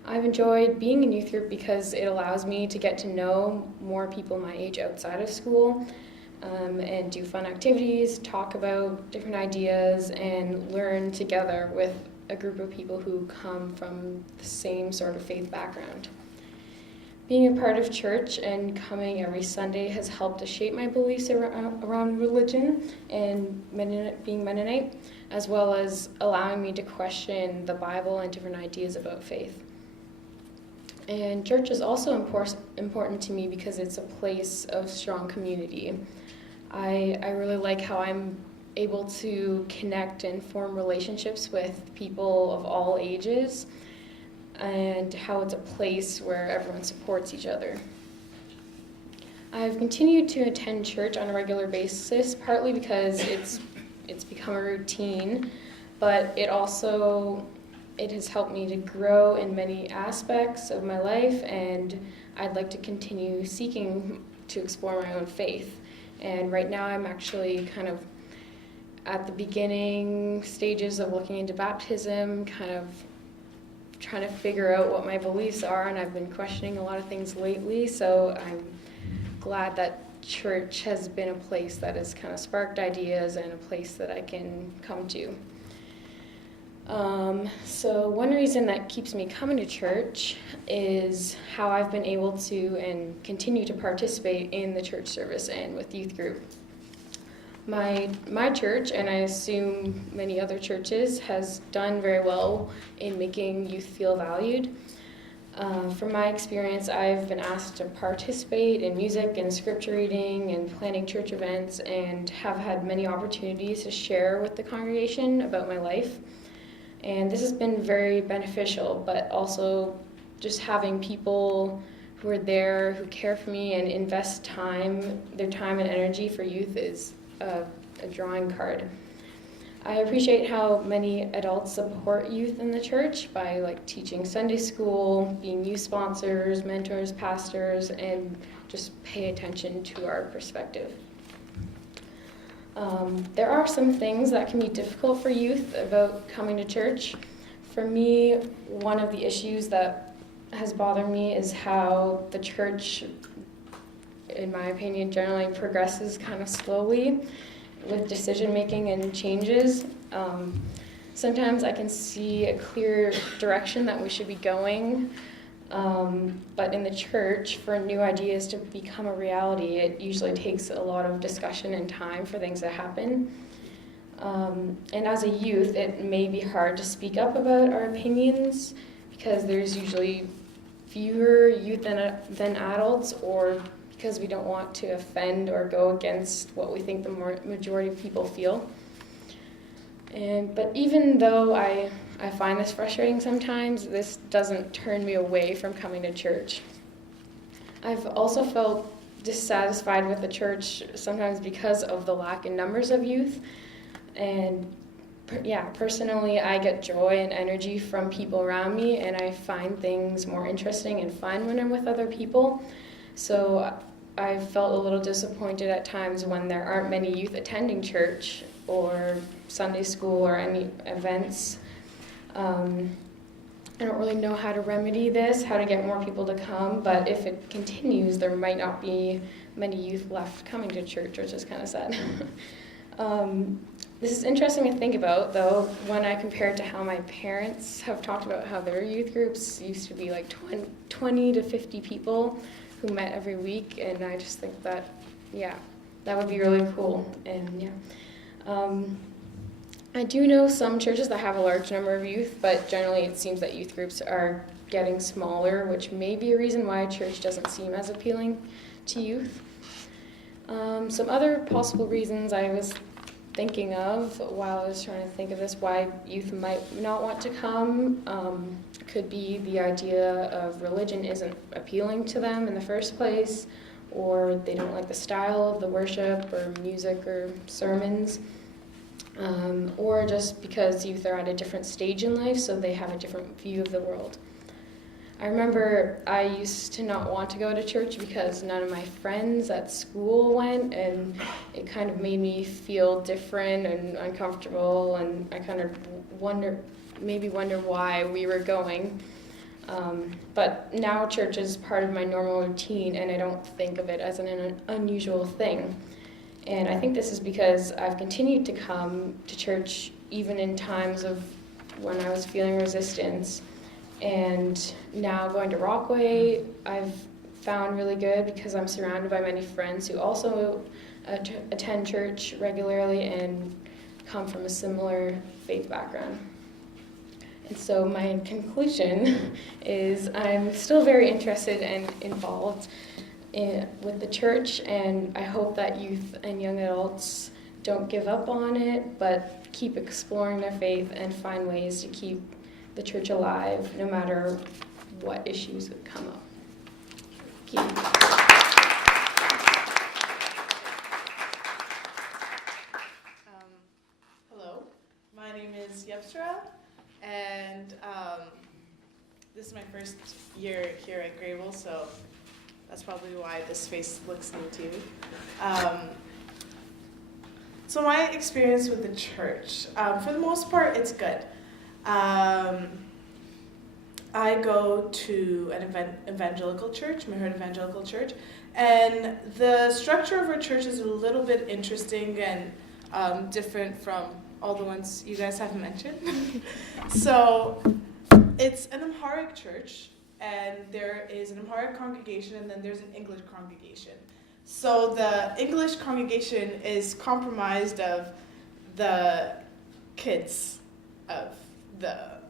I've enjoyed being in youth group because it allows me to get to know more people my age outside of school, and do fun activities, talk about different ideas, and learn together with a group of people who come from the same sort of faith background. Being a part of church and coming every Sunday has helped to shape my beliefs around religion and being Mennonite, as well as allowing me to question the Bible and different ideas about faith. And church is also important to me because it's a place of strong community. I really like how I'm able to connect and form relationships with people of all ages, and how it's a place where everyone supports each other. I've continued to attend church on a regular basis, partly because it's become a routine, but it has helped me to grow in many aspects of my life, and I'd like to continue seeking to explore my own faith. And right now I'm actually kind of at the beginning stages of looking into baptism, kind of trying to figure out what my beliefs are, and I've been questioning a lot of things lately, so I'm glad that church has been a place that has kind of sparked ideas and a place that I can come to. So one reason that keeps me coming to church is how I've been able to and continue to participate in the church service and with youth group. My church, and I assume many other churches, has done very well in making youth feel valued. From my experience, I've been asked to participate in music and scripture reading and planning church events, and have had many opportunities to share with the congregation about my life. And this has been very beneficial, but also just having people who are there, who care for me and invest their time and energy for youth is a drawing card. I appreciate how many adults support youth in the church by teaching Sunday school, being youth sponsors, mentors, pastors, and just pay attention to our perspective. There are some things that can be difficult for youth about coming to church. For me, one of the issues that has bothered me is how the church, in my opinion, generally progresses kind of slowly with decision making and changes. Sometimes I can see a clear direction that we should be going, but in the church, for new ideas to become a reality, it usually takes a lot of discussion and time for things to happen. And as a youth, it may be hard to speak up about our opinions because there's usually fewer youth than adults, or because we don't want to offend or go against what we think the majority of people feel. But even though I find this frustrating sometimes, this doesn't turn me away from coming to church. I've also felt dissatisfied with the church sometimes because of the lack in numbers of youth. And personally, I get joy and energy from people around me, and I find things more interesting and fun when I'm with other people. So I felt a little disappointed at times when there aren't many youth attending church or Sunday school or any events. I don't really know how to remedy this, how to get more people to come, but if it continues, there might not be many youth left coming to church, which is kind of sad. This is interesting to think about, though, when I compare it to how my parents have talked about how their youth groups used to be like 20 to 50 people who met every week, and I just think that, that would be really cool. And I do know some churches that have a large number of youth, but generally it seems that youth groups are getting smaller, which may be a reason why church doesn't seem as appealing to youth. Some other possible reasons I was thinking of while I was trying to think of this, why youth might not want to come, could be the idea of religion isn't appealing to them in the first place, or they don't like the style of the worship or music or sermons, or just because youth are at a different stage in life, so they have a different view of the world. I remember I used to not want to go to church because none of my friends at school went, and it kind of made me feel different and uncomfortable, and I kind of wonder why we were going. But now church is part of my normal routine, and I don't think of it as an unusual thing. And I think this is because I've continued to come to church even in times of when I was feeling resistance. And now going to Rockway, I've found really good because I'm surrounded by many friends who also attend church regularly and come from a similar faith background. And so my conclusion is I'm still very interested and involved with the church, and I hope that youth and young adults don't give up on it, but keep exploring their faith and find ways to keep the church alive, no matter what issues that come up. Thank you. Hello, my name is Yeabsra, and this is my first year here at Grebel, so that's probably why this face looks new to you. So my experience with the church, for the most part, it's good. I go to an evangelical church, Mennonite Evangelical Church, and the structure of our church is a little bit interesting and different from all the ones you guys have mentioned. So it's an Amharic church, and there is an Amharic congregation, and then there's an English congregation. So the English congregation is comprised of the kids of the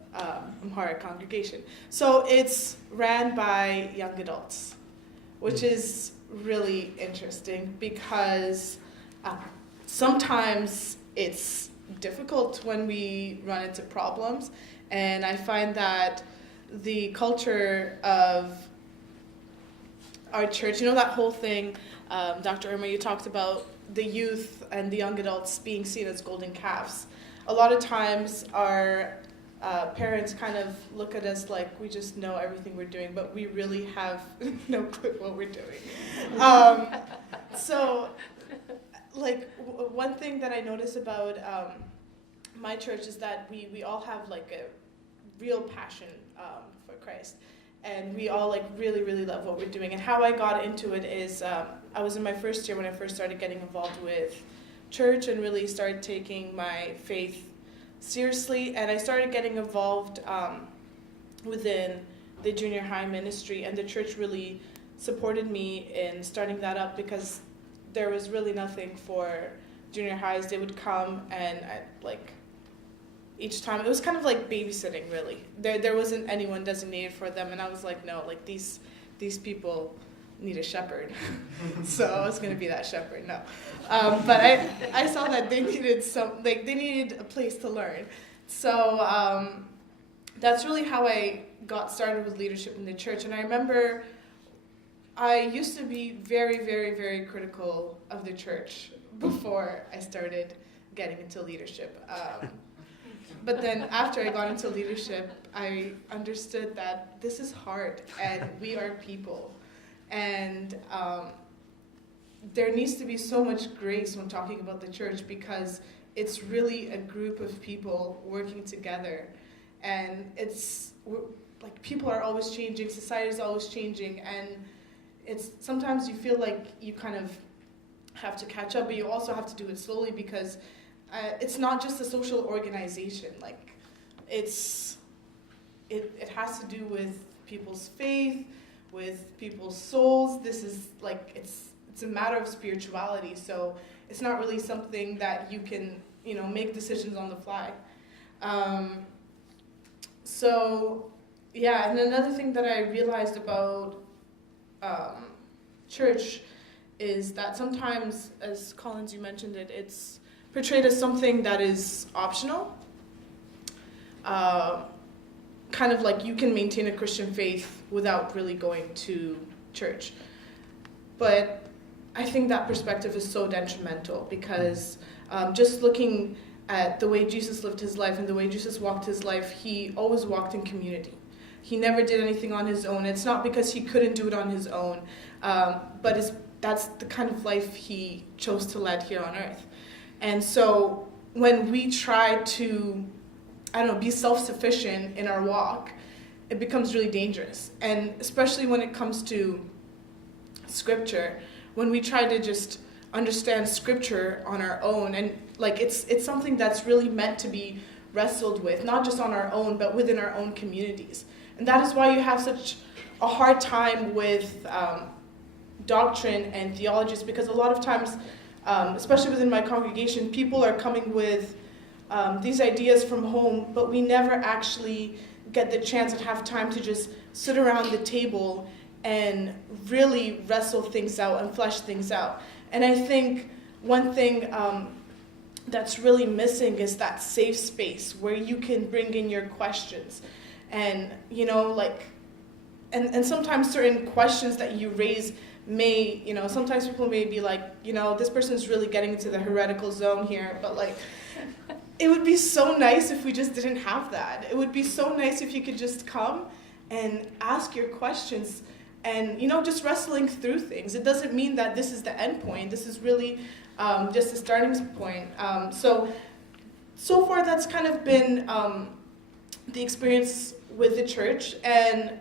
Amharic congregation. So it's ran by young adults, which is really interesting because sometimes it's difficult when we run into problems, and I find that the culture of our church, you know, that whole thing, Dr. Irma, you talked about the youth and the young adults being seen as golden calves. A lot of times our parents kind of look at us like we just know everything we're doing, but we really have no clue what we're doing. So, like, one thing that I notice about my church is that we all have like a real passion for Christ, and we all like really, really love what we're doing. And how I got into it is I was in my first year when I first started getting involved with church and really started taking my faith seriously, and I started getting involved within the junior high ministry, and the church really supported me in starting that up because there was really nothing for junior highs. They would come and each time it was kind of like babysitting, really. There wasn't anyone designated for them, and I was like, no, like these people need a shepherd. So I was going to be that shepherd. No, but I saw that they needed they needed a place to learn. So that's really how I got started with leadership in the church. And I remember I used to be very, very, very critical of the church before I started getting into leadership. But then after I got into leadership, I understood that this is hard and we are people. And there needs to be so much grace when talking about the church because it's really a group of people working together. And it's like people are always changing, society is always changing, and it's sometimes you feel like you kind of have to catch up, but you also have to do it slowly because it's not just a social organization. Like it has to do with people's faith, with people's souls. This is like it's a matter of spirituality, so it's not really something that you can make decisions on the fly. So yeah, and another thing that I realized about church is that sometimes, as Collins, you mentioned it, it's portrayed as something that is optional. Kind of like you can maintain a Christian faith without really going to church. But I think that perspective is so detrimental because just looking at the way Jesus lived his life and the way Jesus walked his life, he always walked in community. He never did anything on his own. It's not because he couldn't do it on his own, but that's the kind of life he chose to lead here on earth. And so when we try to, be self-sufficient in our walk, it becomes really dangerous. And especially when it comes to scripture, when we try to just understand scripture on our own, and like it's something that's really meant to be wrestled with, not just on our own, but within our own communities. And that is why you have such a hard time with doctrine and theologies, because a lot of times, especially within my congregation, people are coming with these ideas from home, but we never actually get the chance and have time to just sit around the table and really wrestle things out and flesh things out. And I think one thing that's really missing is that safe space where you can bring in your questions. And, and sometimes certain questions that you raise may, sometimes people may be like, this person's really getting into the heretical zone here, but like, it would be so nice if we just didn't have that. It would be so nice if you could just come and ask your questions and, just wrestling through things. It doesn't mean that this is the end point. This is really just a starting point. So far that's kind of been the experience with the church. And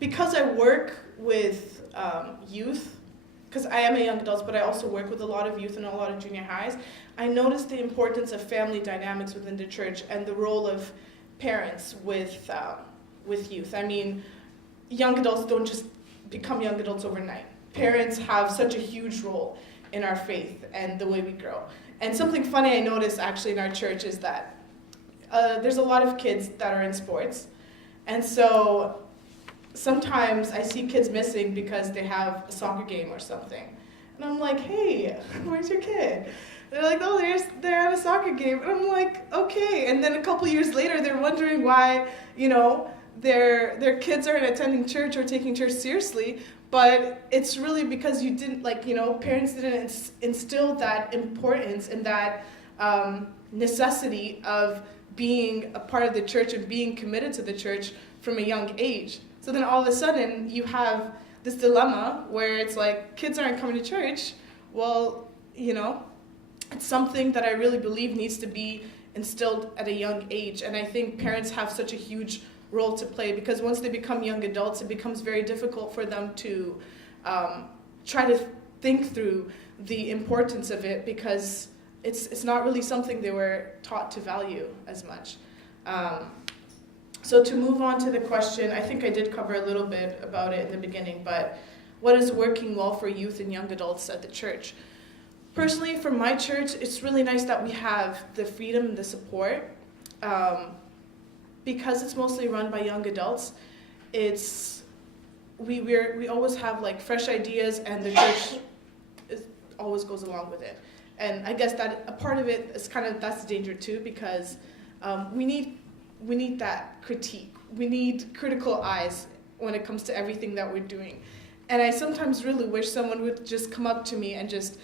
because I work with youth, because I am a young adult, but I also work with a lot of youth and a lot of junior highs, I noticed the importance of family dynamics within the church and the role of parents with youth. I mean, young adults don't just become young adults overnight. Parents have such a huge role in our faith and the way we grow. And something funny I noticed actually in our church is that there's a lot of kids that are in sports. And so sometimes I see kids missing because they have a soccer game or something. And I'm like, hey, where's your kid? They're like, oh, they're at a soccer game. And I'm like, okay. And then a couple years later, they're wondering why, their kids aren't attending church or taking church seriously. But it's really because you didn't, parents didn't instill that importance and that necessity of being a part of the church and being committed to the church from a young age. So then all of a sudden you have this dilemma where it's like kids aren't coming to church. Well, it's something that I really believe needs to be instilled at a young age. And I think parents have such a huge role to play, because once they become young adults, it becomes very difficult for them to try to think through the importance of it, because it's not really something they were taught to value as much. So to move on to the question, I think I did cover a little bit about it in the beginning, but what is working well for youth and young adults at the church? Personally, for my church, it's really nice that we have the freedom and the support. Because it's mostly run by young adults, we always have like fresh ideas, and the church always goes along with it. And I guess that a part of it is that's the danger too, because we need that critique. We need critical eyes when it comes to everything that we're doing. And I sometimes really wish someone would just come up to me and just,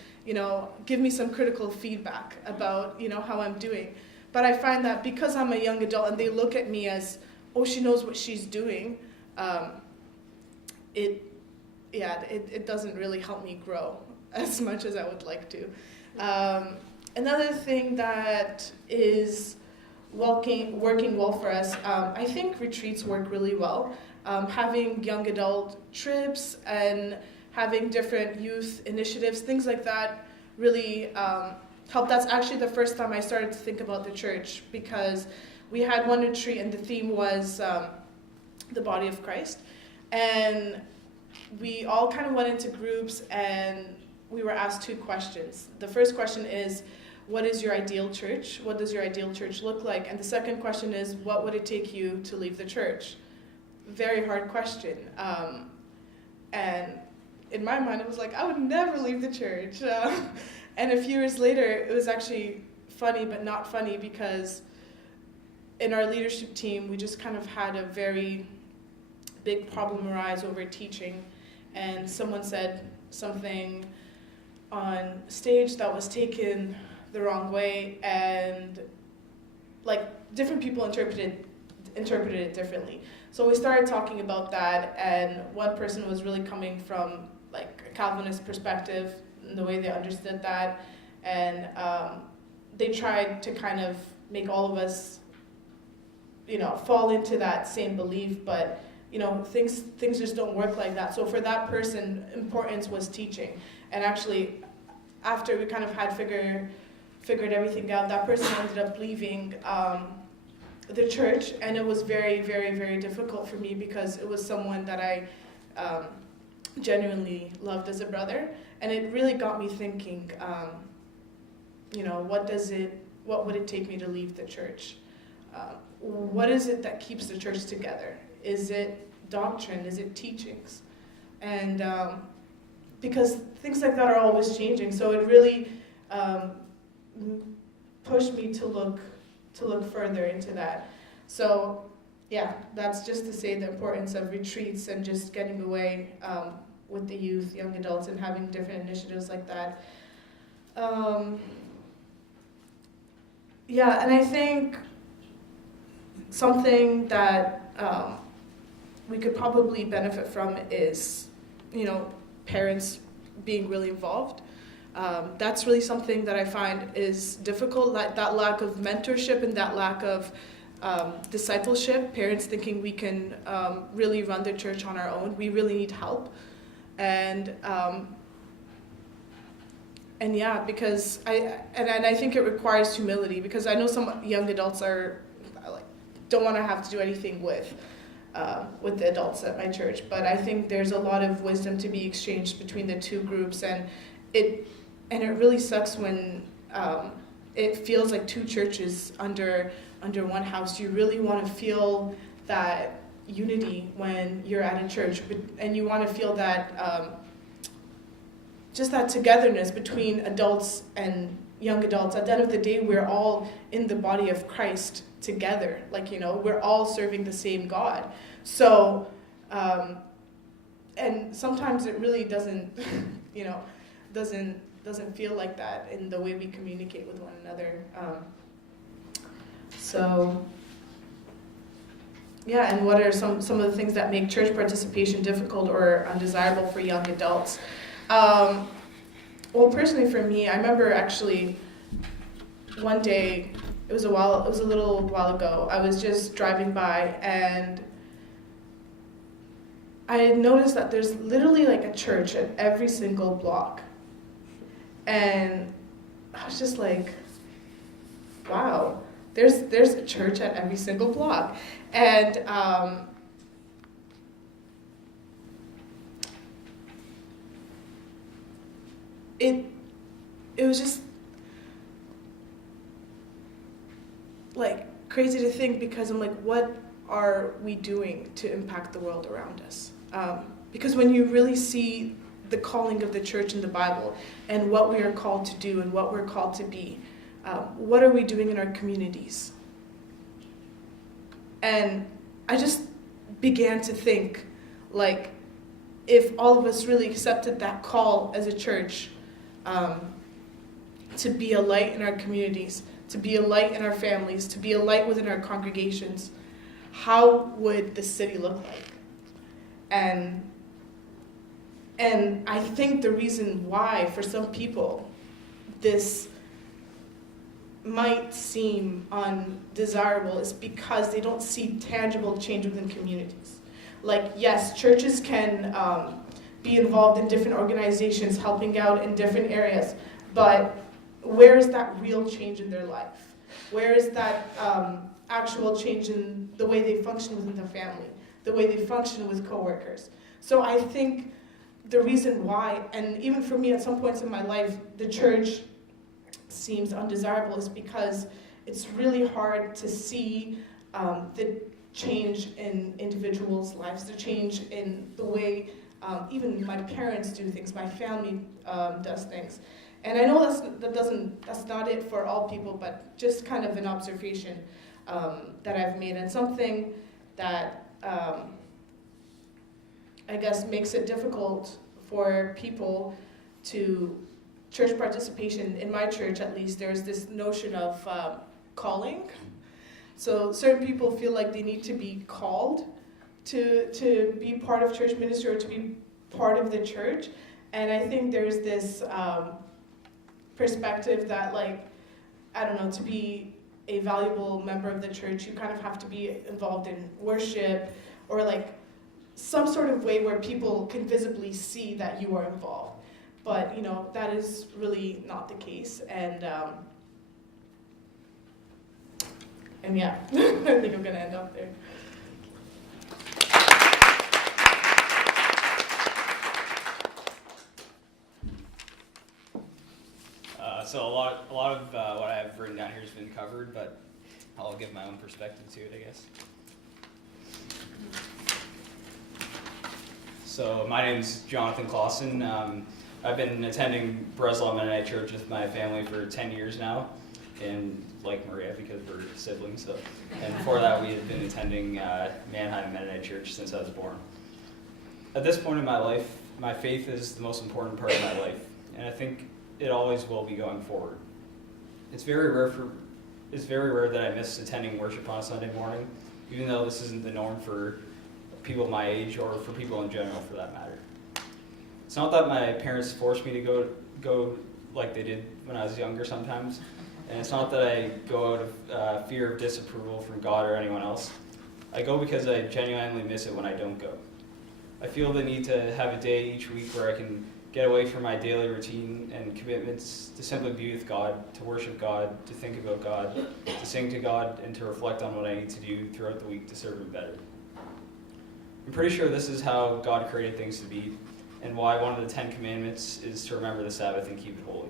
give me some critical feedback about, how I'm doing. But I find that because I'm a young adult and they look at me as, oh, she knows what she's doing, it doesn't really help me grow as much as I would like to. Another thing that is working well for us, I think retreats work really well. Having young adult trips and having different youth initiatives, things like that really help. That's actually the first time I started to think about the church, because we had one retreat and the theme was the body of Christ. And we all kind of went into groups and we were asked two questions. The first question is, what is your ideal church? What does your ideal church look like? And the second question is, what would it take you to leave the church? Very hard question. And in my mind, it was like, I would never leave the church. And a few years later, it was actually funny, but not funny, because in our leadership team, we just kind of had a very big problem arise over teaching. And someone said something on stage that was taken the wrong way, and different people interpreted it differently. So we started talking about that, and one person was really coming from a Calvinist perspective in the way they understood that, and they tried to kind of make all of us, fall into that same belief, but things just don't work like that. So for that person, importance was teaching, and actually, after we kind of had figured everything out, that person ended up leaving the church, and it was very, very, very difficult for me, because it was someone that I genuinely loved as a brother, and it really got me thinking, what would it take me to leave the church? What is it that keeps the church together? Is it doctrine? Is it teachings? And because things like that are always changing, so it really pushed me to look further into that. So yeah, that's just to say the importance of retreats and just getting away with the youth, young adults, and having different initiatives like that. Yeah, and I think something that we could probably benefit from is, parents being really involved. That's really something that I find is difficult, that lack of mentorship and that lack of discipleship, parents thinking we can really run the church on our own. We really need help. And yeah, because I think it requires humility, because I know some young adults don't want to have to do anything with the adults at my church, but I think there's a lot of wisdom to be exchanged between the two groups, and it really sucks when it feels like two churches under one house. You really want to feel that unity when you're at a church, and you want to feel that just that togetherness between adults and young adults. At the end of the day, we're all in the body of Christ together. We're all serving the same God. So, and sometimes it really doesn't feel like that in the way we communicate with one another. So, yeah, and what are some of the things that make church participation difficult or undesirable for young adults? Well, personally for me, I remember actually one day, it was a little while ago, I was just driving by and I had noticed that there's literally like a church at every single block. And I was just like, wow, there's a church at every single block. And it was just like crazy to think, because I'm like, what are we doing to impact the world around us? Because when you really see the calling of the church in the Bible and what we are called to do and what we're called to be, what are we doing in our communities? And I just began to think, like, if all of us really accepted that call as a church, to be a light in our communities, to be a light in our families, to be a light within our congregations, how would the city look like? And I think the reason why, for some people, this might seem undesirable is because they don't see tangible change within communities. Like, yes, churches can be involved in different organizations, helping out in different areas, but where is that real change in their life? Where is that actual change in the way they function within the family, the way they function with coworkers? So I think the reason why, and even for me at some points in my life, the church seems undesirable is because it's really hard to see the change in individuals' lives, the change in the way even my parents do things, my family does things. And I know that's not it for all people, but just kind of an observation that I've made, and something that I guess makes it difficult for people to church participation. In my church, at least, there's this notion of calling. So certain people feel like they need to be called to be part of church ministry or to be part of the church. And I think there's this perspective that, like, I don't know, to be a valuable member of the church, you kind of have to be involved in worship or like some sort of way where people can visibly see that you are involved. But, you know, that is really not the case. And yeah, I think I'm gonna end up there. So a lot of what I have written down here has been covered, but I'll give my own perspective to it, I guess. So my name's Jonathan Klassen. I've been attending Breslau Mennonite Church with my family for 10 years now, and like Maria, because we're siblings. So, and before that, we had been attending Mannheim Mennonite Church since I was born. At this point in my life, my faith is the most important part of my life, and I think it always will be going forward. It's very rare that I miss attending worship on a Sunday morning, even though this isn't the norm for people my age or for people in general, for that matter. It's not that my parents forced me to go like they did when I was younger sometimes, and it's not that I go out of fear of disapproval from God or anyone else. I go because I genuinely miss it when I don't go. I feel the need to have a day each week where I can get away from my daily routine and commitments to simply be with God, to worship God, to think about God, to sing to God, and to reflect on what I need to do throughout the week to serve Him better. I'm pretty sure this is how God created things to be, and why one of the 10 Commandments is to remember the Sabbath and keep it holy.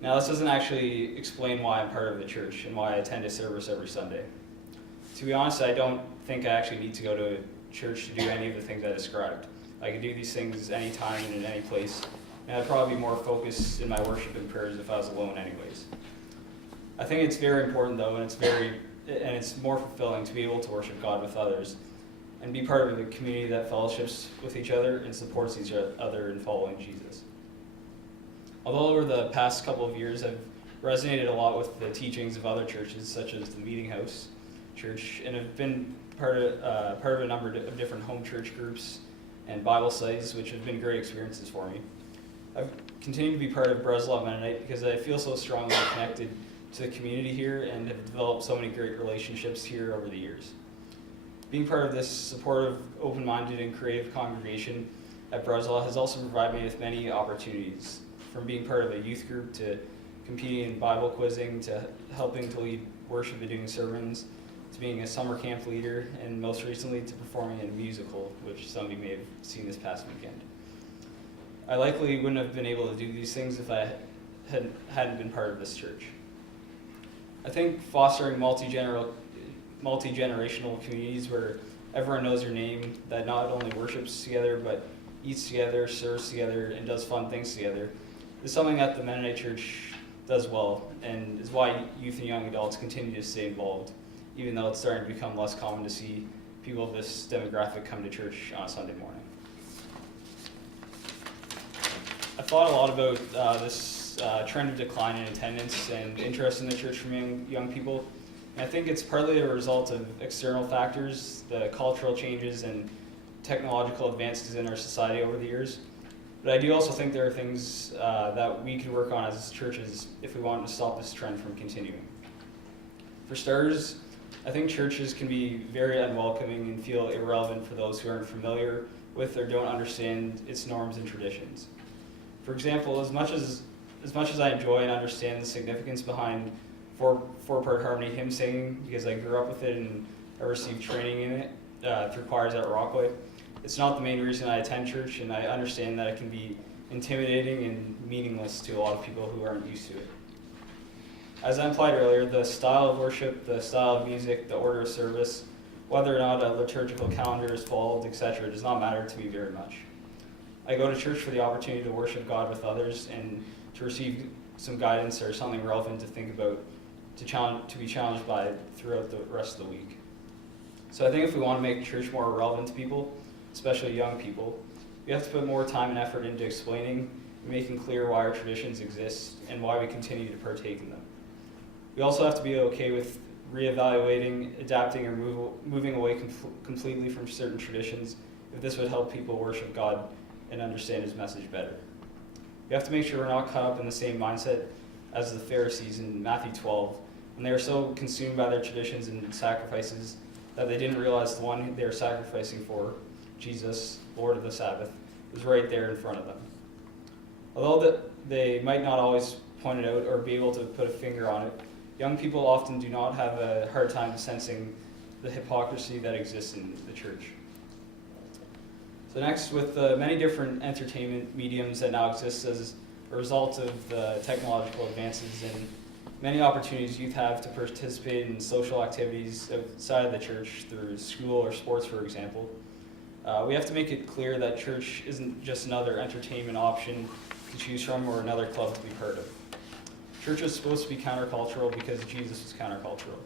Now, this doesn't actually explain why I'm part of the church and why I attend a service every Sunday. To be honest, I don't think I actually need to go to a church to do any of the things I described. I could do these things anytime and in any place, and I'd probably be more focused in my worship and prayers if I was alone anyways. I think it's very important though, and it's more fulfilling to be able to worship God with others and be part of a community that fellowships with each other and supports each other in following Jesus. Although over the past couple of years I've resonated a lot with the teachings of other churches such as the Meeting House Church, and have been part of a number of different home church groups and Bible studies, which have been great experiences for me. I've continued to be part of Breslau Mennonite because I feel so strongly connected to the community here and have developed so many great relationships here over the years. Being part of this supportive, open-minded, and creative congregation at Breslau has also provided me with many opportunities, from being part of a youth group to competing in Bible quizzing to helping to lead worship and doing sermons, to being a summer camp leader, and most recently to performing in a musical, which some of you may have seen this past weekend. I likely wouldn't have been able to do these things if I hadn't been part of this church. I think fostering multi-generational communities where everyone knows your name, that not only worships together, but eats together, serves together, and does fun things together, is something that the Mennonite Church does well, and is why youth and young adults continue to stay involved, even though it's starting to become less common to see people of this demographic come to church on a Sunday morning. I've thought a lot about this trend of decline in attendance and interest in the church from young people. And I think it's partly a result of external factors, the cultural changes and technological advances in our society over the years. But I do also think there are things that we could work on as churches if we wanted to stop this trend from continuing. For starters, I think churches can be very unwelcoming and feel irrelevant for those who aren't familiar with or don't understand its norms and traditions. For example, as much as I enjoy and understand the significance behind four-part harmony hymn singing, because I grew up with it and I received training in it through choirs at Rockaway, it's not the main reason I attend church, and I understand that it can be intimidating and meaningless to a lot of people who aren't used to it. As I implied earlier, the style of worship, the style of music, the order of service, whether or not a liturgical calendar is followed, etc., does not matter to me very much. I go to church for the opportunity to worship God with others and to receive some guidance or something relevant to think about, to be challenged by throughout the rest of the week. So I think if we want to make church more relevant to people, especially young people, we have to put more time and effort into explaining and making clear why our traditions exist and why we continue to partake in them. We also have to be okay with reevaluating, adapting, or moving away completely from certain traditions if this would help people worship God and understand His message better. We have to make sure we're not caught up in the same mindset as the Pharisees in Matthew 12, when they were so consumed by their traditions and sacrifices that they didn't realize the one they were sacrificing for, Jesus, Lord of the Sabbath, was right there in front of them. Although they might not always point it out or be able to put a finger on it, young people often do not have a hard time sensing the hypocrisy that exists in the church. So next, with the many different entertainment mediums that now exist as a result of the technological advances and many opportunities youth have to participate in social activities outside of the church through school or sports, for example, we have to make it clear that church isn't just another entertainment option to choose from or another club to be part of. Church is supposed to be countercultural because Jesus was countercultural.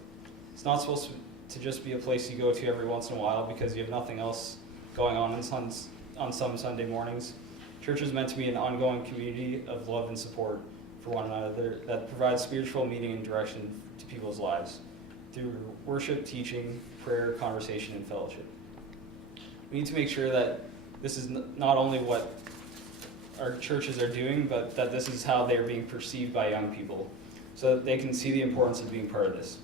It's not supposed to just be a place you go to every once in a while because you have nothing else going on some Sunday mornings. Church is meant to be an ongoing community of love and support for one another that provides spiritual meaning and direction to people's lives through worship, teaching, prayer, conversation, and fellowship. We need to make sure that this is not only what our churches are doing, but that this is how they're being perceived by young people, so that they can see the importance of being part of this.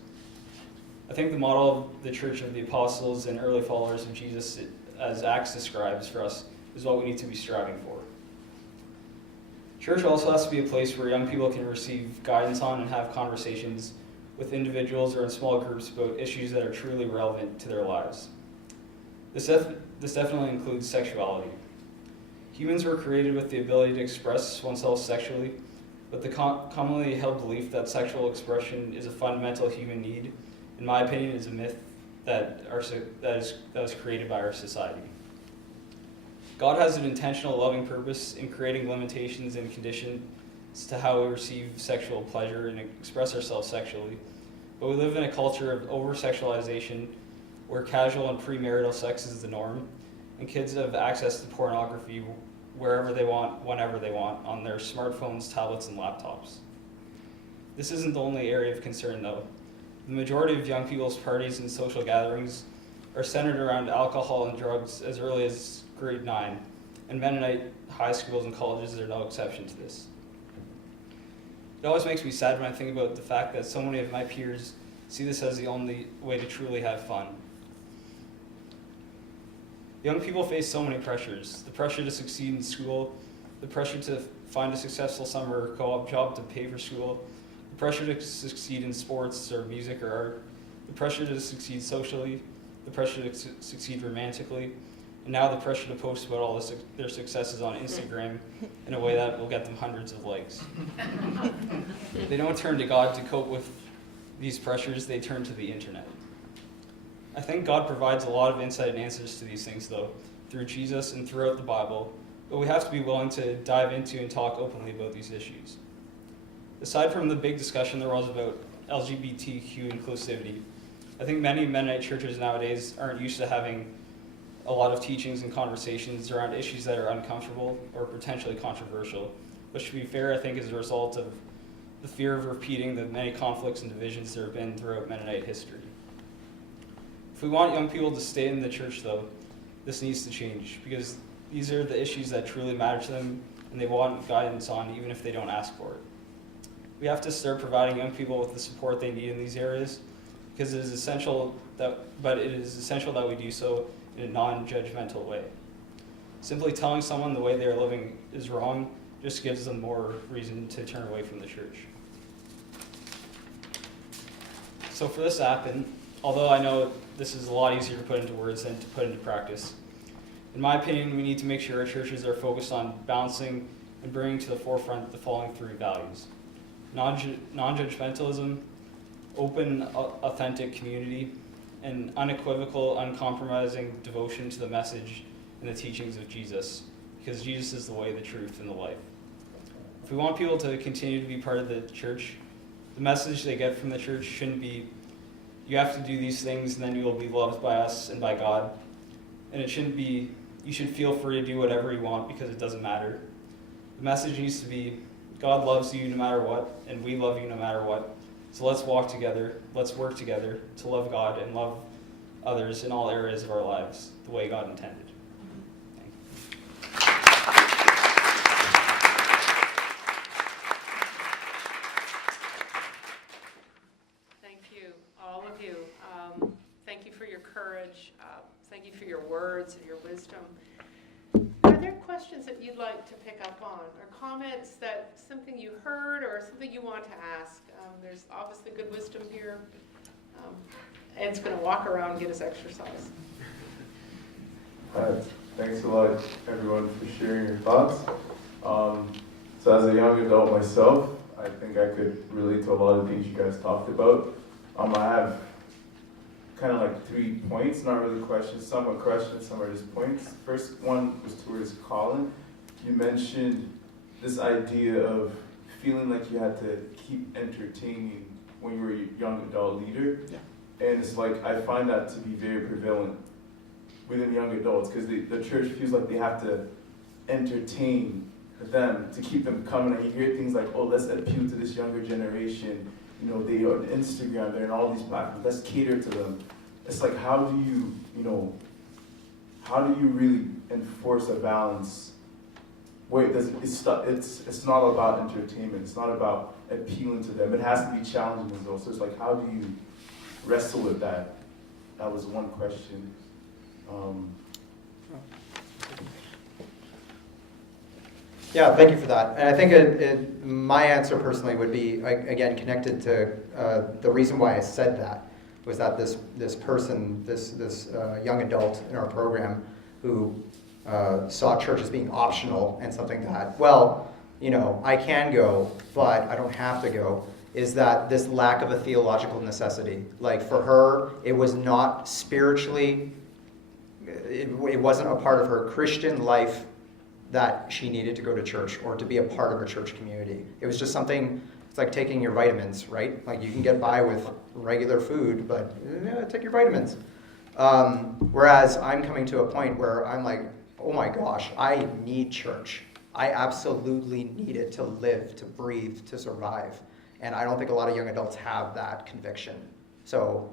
I think the model of the Church of the Apostles and early followers of Jesus, as Acts describes for us, is what we need to be striving for. Church also has to be a place where young people can receive guidance on and have conversations with individuals or in small groups about issues that are truly relevant to their lives. This definitely includes sexuality. Humans were created with the ability to express oneself sexually, but the commonly held belief that sexual expression is a fundamental human need, in my opinion, is a myth that was created by our society. God has an intentional, loving purpose in creating limitations and conditions to how we receive sexual pleasure and express ourselves sexually. But we live in a culture of over-sexualization where casual and premarital sex is the norm, and kids have access to pornography wherever they want, whenever they want, on their smartphones, tablets, and laptops. This isn't the only area of concern, though. The majority of young people's parties and social gatherings are centered around alcohol and drugs as early as grade 9, and Mennonite high schools and colleges are no exception to this. It always makes me sad when I think about the fact that so many of my peers see this as the only way to truly have fun. Young people face so many pressures. The pressure to succeed in school, the pressure to find a successful summer co-op job to pay for school, the pressure to succeed in sports or music or art, the pressure to succeed socially, the pressure to succeed romantically, and now the pressure to post about all their successes on Instagram in a way that will get them hundreds of likes. They don't turn to God to cope with these pressures, they turn to the internet. I think God provides a lot of insight and answers to these things, though, through Jesus and throughout the Bible, but we have to be willing to dive into and talk openly about these issues. Aside from the big discussion there was about LGBTQ inclusivity, I think many Mennonite churches nowadays aren't used to having a lot of teachings and conversations around issues that are uncomfortable or potentially controversial, which, to be fair, I think is a result of the fear of repeating the many conflicts and divisions there have been throughout Mennonite history. If we want young people to stay in the church, though, this needs to change, because these are the issues that truly matter to them, and they want guidance on even if they don't ask for it. We have to start providing young people with the support they need in these areas, because it is essential that we do so in a non-judgmental way. Simply telling someone the way they are living is wrong just gives them more reason to turn away from the church. So for this to happen, although I know this is a lot easier to put into words than to put into practice, in my opinion, we need to make sure our churches are focused on balancing and bringing to the forefront the following three values: non-judgmentalism, open, authentic community, and unequivocal, uncompromising devotion to the message and the teachings of Jesus, because Jesus is the way, the truth, and the life. If we want people to continue to be part of the church, the message they get from the church shouldn't be, you have to do these things and then you will be loved by us and by God. And it shouldn't be, you should feel free to do whatever you want because it doesn't matter. The message needs to be, God loves you no matter what, and we love you no matter what. So let's walk together, let's work together to love God and love others in all areas of our lives, the way God intended. Thank you. Thank you, all of you. Thank you for your courage. Thank you for your words and your wisdom. Are there questions that you'd like to pick up on, or comments that something you heard or something you want to ask? There's obviously good wisdom here. Ed's going to walk around and get his exercise. Thanks a lot, everyone, for sharing your thoughts. So as a young adult myself, I think I could relate to a lot of things you guys talked about. I have kind of like 3 points, not really questions. Some are questions, some are just points. First one was towards Colin. You mentioned this idea of feeling like you had to keep entertaining when you were a young adult leader. Yeah. And it's like, I find that to be very prevalent within young adults, because the church feels like they have to entertain them to keep them coming. And you hear things like, oh, let's appeal to this younger generation. You know, they are on Instagram, they're in all these platforms, let's cater to them. It's like, how do you really enforce a balance where it's not about entertainment, it's not about appealing to them, it has to be challenging as well. So it's like, how do you wrestle with that? That was one question. Yeah, thank you for that. And I think my answer personally would be, again, connected to the reason why I said that was that this person, this young adult in our program who saw church as being optional and something that, well, you know, I can go, but I don't have to go, is that this lack of a theological necessity. Like for her, it was not spiritually, it wasn't a part of her Christian life that she needed to go to church or to be a part of a church community. It was just something, it's like taking your vitamins, right? Like you can get by with regular food, but take your vitamins. Whereas I'm coming to a point where I'm like, oh my gosh, I need church. I absolutely need it to live, to breathe, to survive. And I don't think a lot of young adults have that conviction. So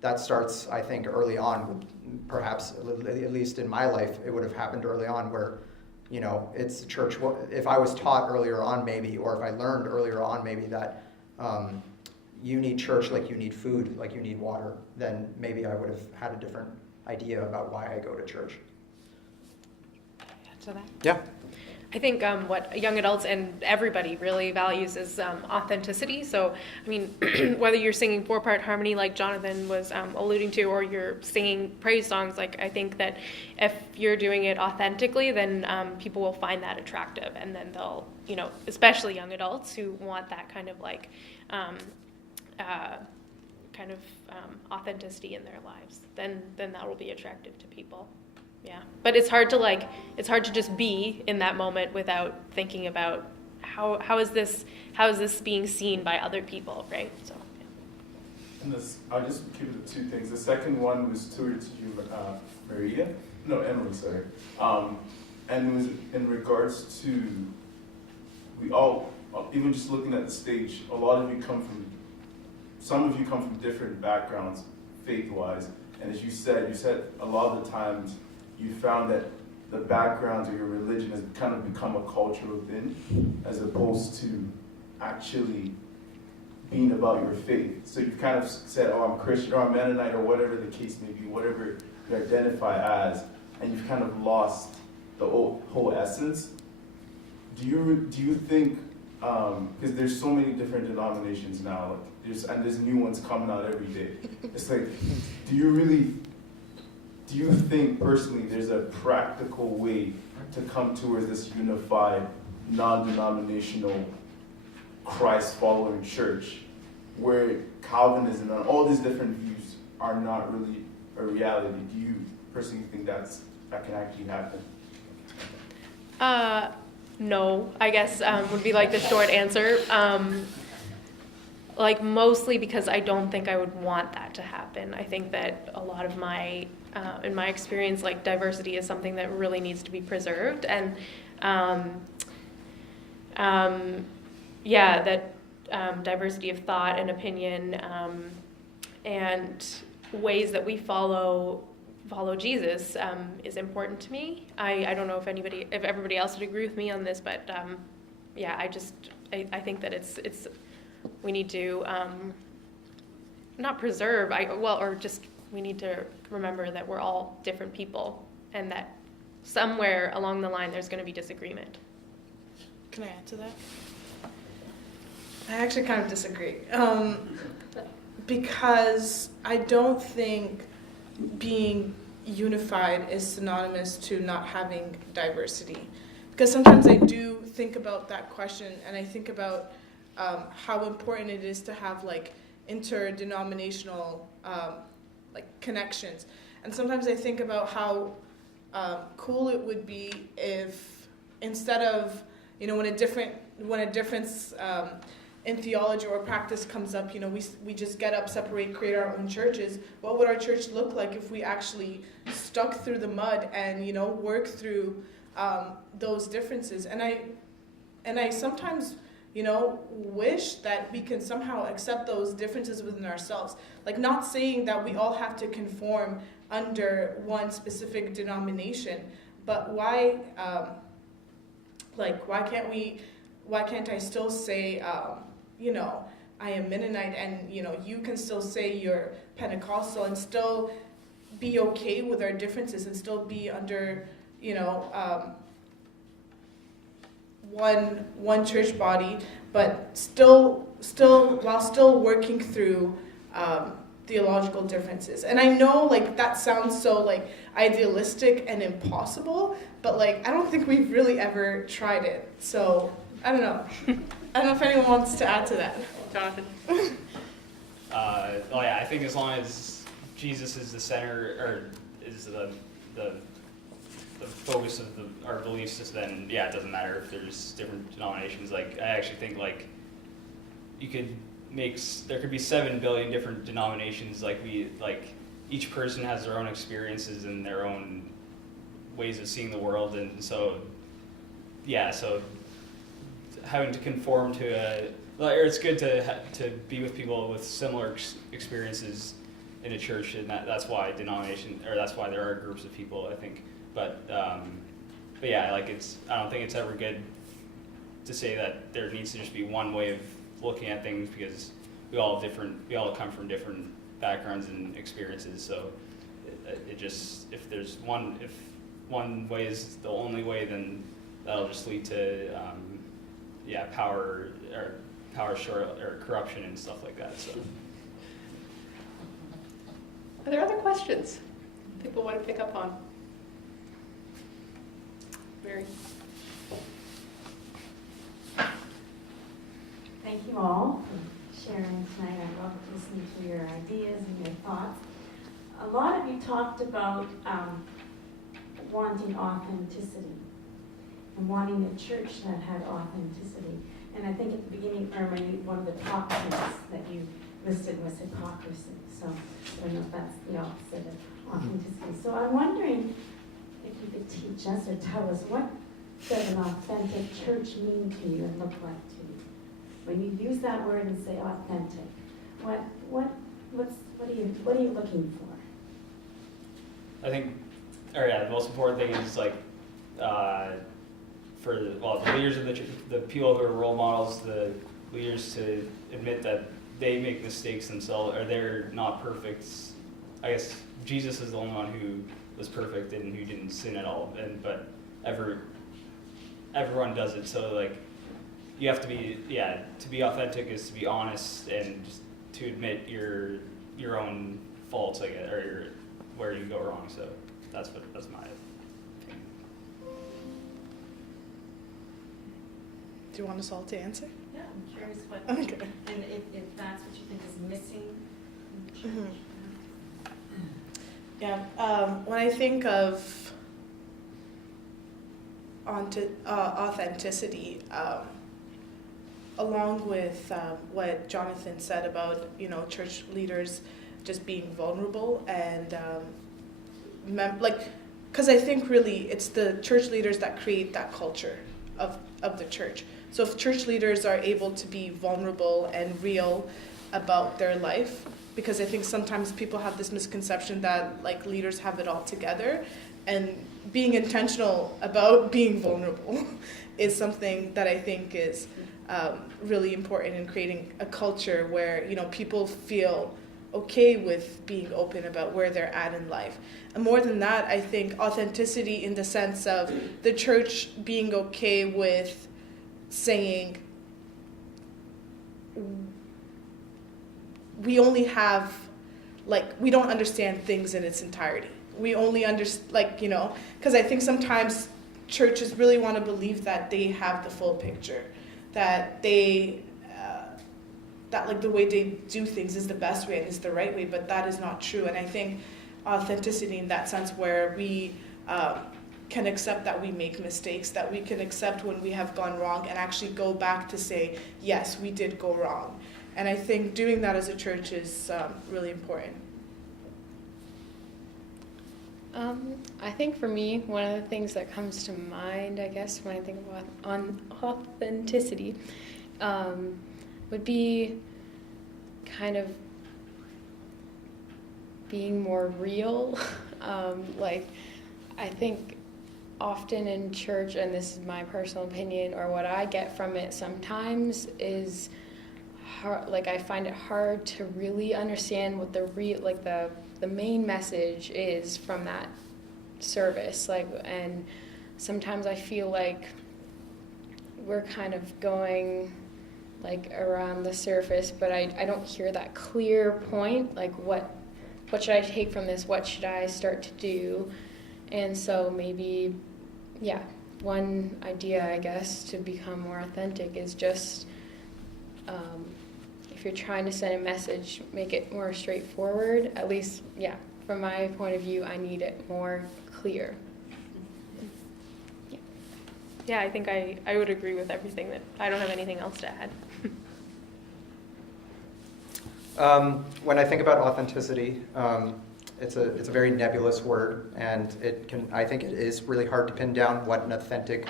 that starts, I think, early on. Perhaps, at least in my life, it would have happened early on where you know, it's church. If I was taught earlier on maybe, or if I learned earlier on maybe that you need church like you need food, like you need water, then maybe I would have had a different idea about why I go to church. Add to that? Yeah. I think what young adults and everybody really values is authenticity. So, I mean, whether you're singing 4-part harmony like Jonathan was alluding to, or you're singing praise songs, like I think that if you're doing it authentically, then people will find that attractive, and then they'll, you know, especially young adults who want that kind of like authenticity in their lives, then that will be attractive to people. Yeah, but it's hard to just be in that moment without thinking about how is this being seen by other people, right? So. Yeah. And I'll just give it 2 things. The second one was towards you, Emily, sorry. And it was in regards to, we all, even just looking at the stage, some of you come from different backgrounds, faith-wise. And as you said a lot of the times, you found that the background of your religion has kind of become a culture within, as opposed to actually being about your faith. So you kind of said, oh, I'm Christian, or I'm Mennonite, or whatever the case may be, whatever you identify as, and you've kind of lost the whole essence. Do you think, because there's so many different denominations now, and there's new ones coming out every day. It's like, do you think personally there's a practical way to come towards this unified, non-denominational, Christ-following church where Calvinism and all these different views are not really a reality? Do you personally think that can actually happen? No, I guess would be like the short answer. Like mostly because I don't think I would want that to happen. I think that a lot of in my experience, like diversity is something that really needs to be preserved, and diversity of thought and opinion, and ways that we follow Jesus is important to me. I don't know if everybody else would agree with me on this, but I think that it's we need to not preserve, we need to remember that we're all different people, and that somewhere along the line there's going to be disagreement. Can I add to that? I actually kind of disagree. Because I don't think being unified is synonymous to not having diversity. Because sometimes I do think about that question, and I think about how important it is to have like interdenominational connections. And sometimes I think about how cool it would be if instead of, when a difference in theology or practice comes up, we just get up, separate, create our own churches. What would our church look like if we actually stuck through the mud and, work through those differences? And I sometimes, wish that we can somehow accept those differences within ourselves. Like, not saying that we all have to conform under one specific denomination, but why can't I still say, I am Mennonite, and, you can still say you're Pentecostal and still be okay with our differences and still be under, one church body, but still while still working through theological differences. And I know that sounds so idealistic and impossible, but I don't think we've really ever tried it. So I don't know. I don't know if anyone wants to add to that. Jonathan. I think as long as Jesus is the center, or is the focus of our beliefs, then it doesn't matter if there's different denominations. I actually think there could be 7 billion different denominations. Each person has their own experiences and their own ways of seeing the world, and so having to conform to it's good to be with people with similar experiences in a church, and that's why that's why there are groups of people, I think. But yeah, like I don't think it's ever good to say that there needs to just be one way of looking at things, because we all come from different backgrounds and experiences. So it just, if one way is the only way, then that'll just lead to power short or corruption and stuff like that. So. Are there other questions people want to pick up on? Mary. Thank you all for sharing tonight. I love listening to your ideas and your thoughts. A lot of you talked about wanting authenticity and wanting a church that had authenticity. And I think at the beginning, Irma, one of the top things that you listed was hypocrisy. So I don't know if that's the opposite of authenticity. So I'm wondering if you could teach us or tell us, what does an authentic church mean to you and look like to you? When you use that word and say authentic, what are you looking for? I think, the most important thing is like, for the leaders of the people who are role models, the leaders to admit that they make mistakes themselves, or they're not perfect. I guess Jesus is the only one who was perfect and who didn't sin at all, but everyone does it. So like, you have to be, to be authentic is to be honest and just to admit your own faults, I guess, or where you go wrong. So that's my opinion. Do you want us all to answer? Yeah, I'm curious what, Okay. and if that's what you think is missing in the church. Yeah, when I think of authenticity, along with what Jonathan said about church leaders just being vulnerable and because I think really it's the church leaders that create that culture of the church. So if church leaders are able to be vulnerable and real about their life, because I think sometimes people have this misconception that like leaders have it all together, and being intentional about being vulnerable is something that I think is really important in creating a culture where people feel okay with being open about where they're at in life. And more than that, I think authenticity in the sense of the church being okay with saying, we only have, we don't understand things in its entirety. We only understand, because I think sometimes churches really want to believe that they have the full picture, that they, that the way they do things is the best way and is the right way, but that is not true. And I think authenticity in that sense where we can accept that we make mistakes, that we can accept when we have gone wrong and actually go back to say, yes, we did go wrong. And I think doing that as a church is really important. I think for me, one of the things that comes to mind, I guess, when I think about authenticity, would be kind of being more real. I think often in church, and this is my personal opinion, or what I get from it sometimes is hard, I find it hard to really understand what the main message is from that service. And sometimes I feel like we're kind of going around the surface, but I don't hear that clear point, what should I take from this, what should I start to do? And so maybe, one idea, I guess, to become more authentic is just, if you're trying to send a message, make it more straightforward. At least, from my point of view, I need it more clear. Yeah, I think I would agree with everything. That I don't have anything else to add. When I think about authenticity, it's a very nebulous word, and I think it is really hard to pin down what an authentic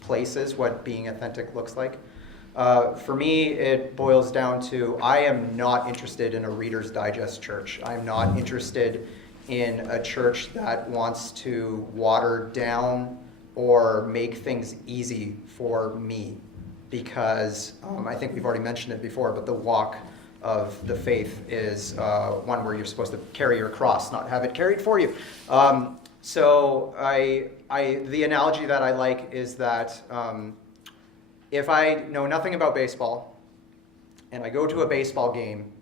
place is, what being authentic looks like. For me, it boils down to, I am not interested in a Reader's Digest church. I'm not interested in a church that wants to water down or make things easy for me, because I think we've already mentioned it before, but the walk of the faith is one where you're supposed to carry your cross, not have it carried for you. So the analogy that I like is that if I know nothing about baseball and I go to a baseball game,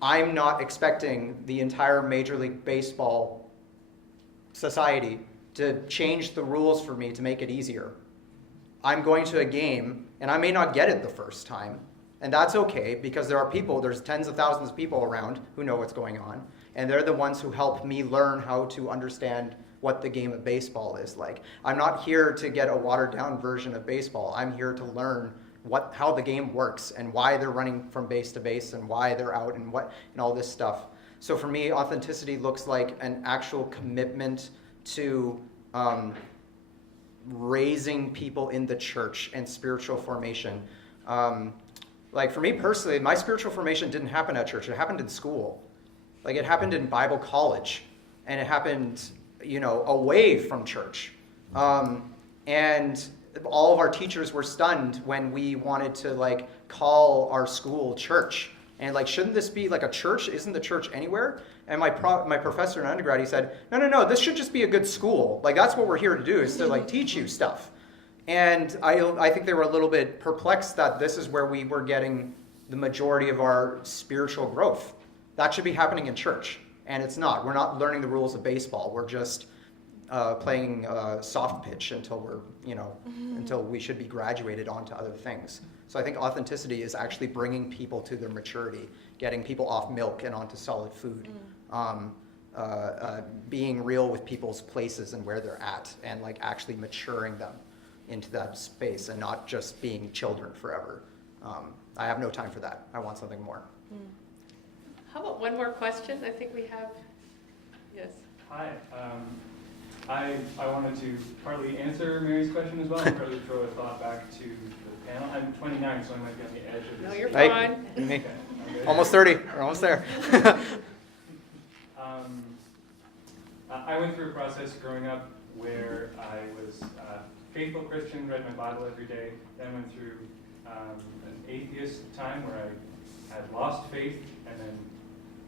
I'm not expecting the entire Major League Baseball society to change the rules for me to make it easier. I'm going to a game and I may not get it the first time, and that's okay, because there's tens of thousands of people around who know what's going on, and they're the ones who help me learn how to understand what the game of baseball is like. I'm not here to get a watered down version of baseball. I'm here to learn how the game works and why they're running from base to base and why they're out and all this stuff. So for me, authenticity looks like an actual commitment to raising people in the church and spiritual formation. Like for me personally, my spiritual formation didn't happen at church. It happened in school. Like it happened in Bible college, and it happened, away from church. And all of our teachers were stunned when we wanted to call our school church. And shouldn't this be like a church? Isn't the church anywhere? And my professor in undergrad, he said, no, this should just be a good school. That's what we're here to do, is to teach you stuff. And I think they were a little bit perplexed that this is where we were getting the majority of our spiritual growth. That should be happening in church, and it's not. We're not learning the rules of baseball. We're just playing soft pitch until until we should be graduated onto other things. So I think authenticity is actually bringing people to their maturity, getting people off milk and onto solid food, being real with people's places and where they're at, and actually maturing them into that space and not just being children forever. I have no time for that. I want something more. How about one more question? I think we have, yes. Hi. I wanted to partly answer Mary's question as well, and partly throw a thought back to the panel. I'm 29, so I might be on the edge of this. No, you're fine. Okay. Almost 30. We're almost there. I went through a process growing up where I was a faithful Christian, read my Bible every day, then went through an atheist time where I had lost faith, and then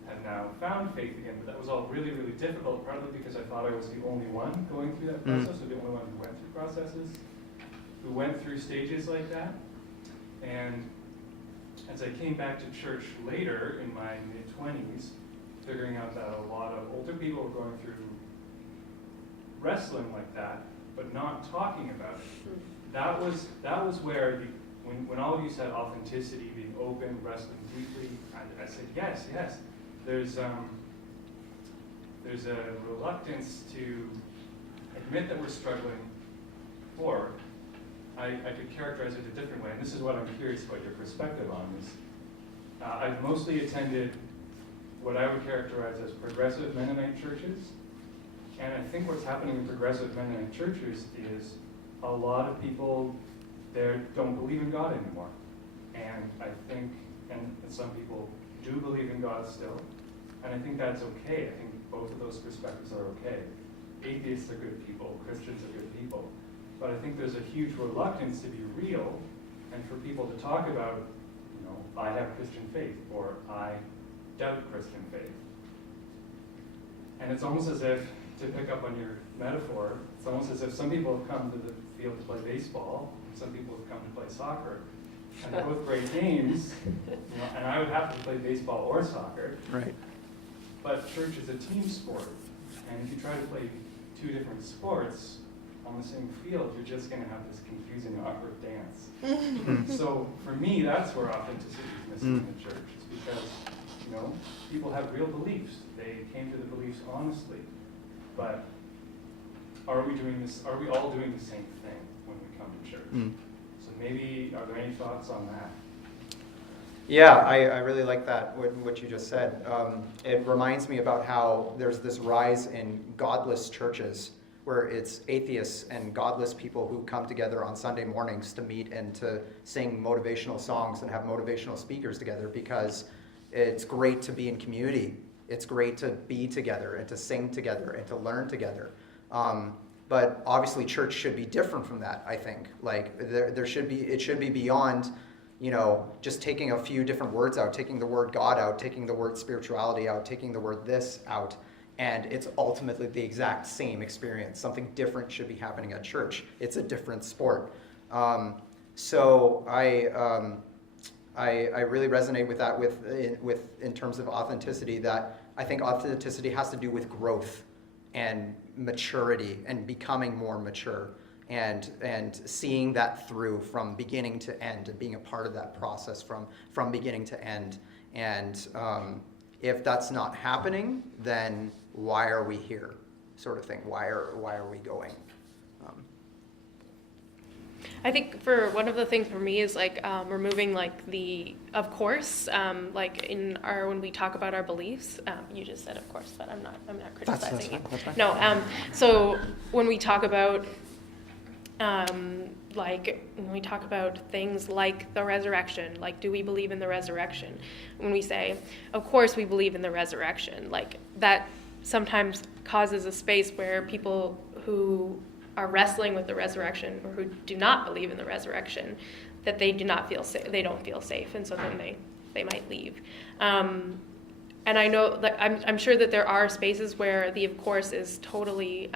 have now found faith again. But that was all really, really difficult, partly because I thought I was the only one going through that process, or the only one who went through processes, who went through stages like that. And as I came back to church later in my mid-20s, figuring out that a lot of older people were going through wrestling like that, but not talking about it. That was where when all of you said authenticity, being open, wrestling deeply, I said yes. There's a reluctance to admit that we're struggling forward. I could characterize it a different way, and this is what I'm curious about your perspective on this. I've mostly attended what I would characterize as progressive Mennonite churches, and I think what's happening in progressive Mennonite churches is a lot of people there don't believe in God anymore. And I think, and some people do believe in God still, and I think that's okay. I think both of those perspectives are okay. Atheists are good people, Christians are good people. But I think there's a huge reluctance to be real and for people to talk about, I have Christian faith, or I doubt Christian faith. And it's almost as if, to pick up on your metaphor, it's almost as if some people have come to the field to play baseball, and some people have come to play soccer. And they're both great games, and I would have to play baseball or soccer. Right. But church is a team sport, and if you try to play two different sports on the same field, you're just going to have this confusing, awkward dance. So for me, that's where authenticity is missing in the church. It's because, people have real beliefs. They came to the beliefs honestly. But are we all doing the same thing when we come to church? So maybe, are there any thoughts on that? Yeah, I really like that, what you just said. It reminds me about how there's this rise in godless churches, where it's atheists and godless people who come together on Sunday mornings to meet and to sing motivational songs and have motivational speakers together, because it's great to be in community. It's great to be together and to sing together and to learn together. But obviously church should be different from that, I think. Like it should be beyond, just taking a few different words out, taking the word God out, taking the word spirituality out, taking the word this out, and it's ultimately the exact same experience. Something different should be happening at church. It's a different sport. So I really resonate with that in terms of authenticity, that I think authenticity has to do with growth and maturity and becoming more mature and seeing that through from beginning to end and being a part of that process from beginning to end. And if that's not happening, then why are we here, sort of thing? Why are we going? I think for one of the things for me is like removing like the of course, like when we talk about our beliefs. You just said of course, but I'm not criticizing you. That's fine. No. So when we talk about like when we talk about things like the resurrection, like do we believe in the resurrection? When we say, of course we believe in the resurrection, like that sometimes causes a space where people who are wrestling with the resurrection or who do not believe in the resurrection, that they do not feel safe. They don't feel safe, and so then they might leave. And I know that I'm sure that there are spaces where the of course is totally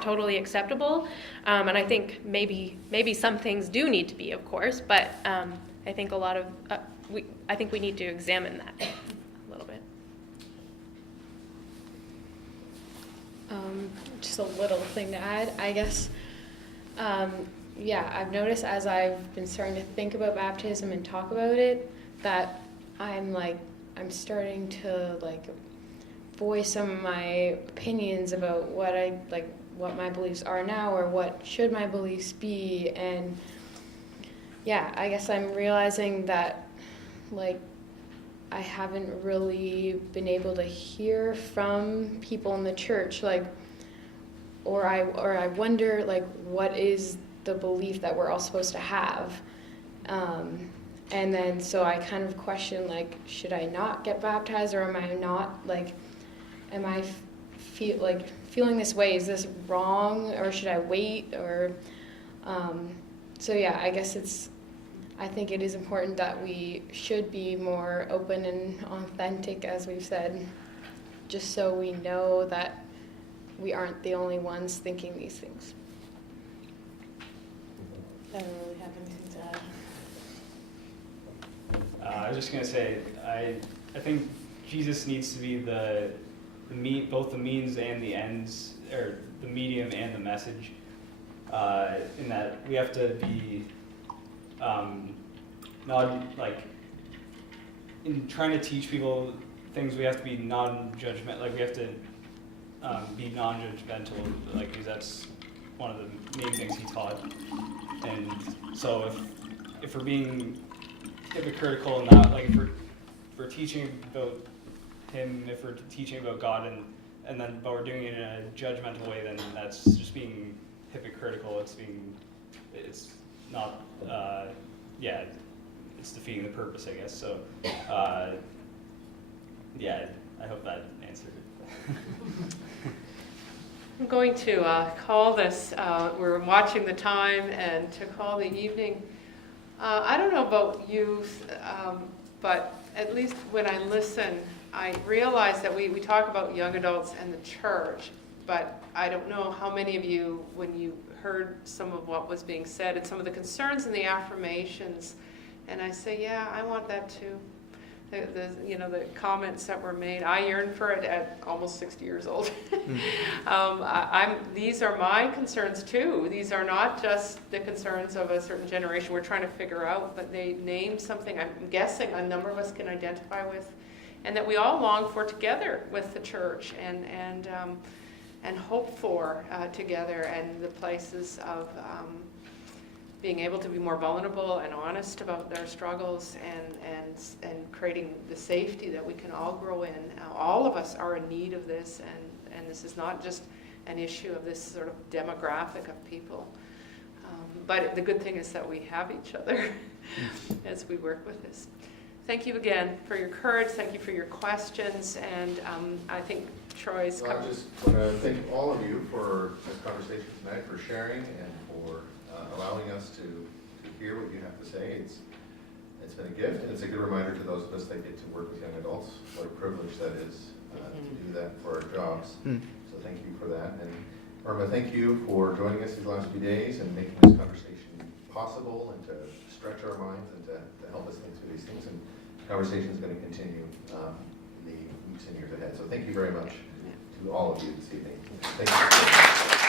totally acceptable, and I think maybe some things do need to be of course, but I think a lot of I think we need to examine that a little bit. Just a little thing to add, I guess. I've noticed as I've been starting to think about baptism and talk about it, that I'm starting to voice some of my opinions about what my beliefs are now, or what should my beliefs be. And I guess I'm realizing that I haven't really been able to hear from people in the church, or I wonder what is the belief that we're all supposed to have, and then so I kind of question should I not get baptized, or am I not am I feeling this way? Is this wrong, or should I wait? Or I guess I think it is important that we should be more open and authentic, as we've said, just so we know that we aren't the only ones thinking these things. I don't really have anything to add. I was just going to say, I think Jesus needs to be both the means and the ends, or the medium and the message, in that we have to be in trying to teach people things, we have to be non-judgmental, we have to be non-judgmental, because that's one of the main things he taught. And so if we're being hypocritical and not, if we're teaching about him, if we're teaching about God, but we're doing it in a judgmental way, then that's just being hypocritical. It's not, it's defeating the purpose, I guess. So, I hope that answered it. I'm going to call this, we're watching the time, and to call the evening. I don't know about youth, but at least when I listen, I realize that we talk about young adults and the church, but I don't know how many of you, when you heard some of what was being said and some of the concerns and the affirmations, and I say, yeah, I want that too. The comments that were made, I yearn for it at almost 60 years old. These are my concerns too. These are not just the concerns of a certain generation we're trying to figure out, but they name something I'm guessing a number of us can identify with, and that we all long for together with the church, and hope for together, and the places of being able to be more vulnerable and honest about their struggles, and creating the safety that we can all grow in. All of us are in need of this, and this is not just an issue of this sort of demographic of people. But the good thing is that we have each other as we work with this. Thank you again for your courage. Thank you for your questions. And I think Troy's So I covered. just want to thank all of you for this conversation tonight, for sharing and for allowing us to hear what you have to say. It's been a gift, and it's a good reminder to those of us that get to work with young adults, what a privilege that is to do that for our jobs. So thank you for that. And Irma, thank you for joining us these last few days and making this conversation possible and to stretch our minds and to help us think through these things. And the conversation is going to continue in the weeks and years ahead. So thank you very much to all of you this evening. Thank you.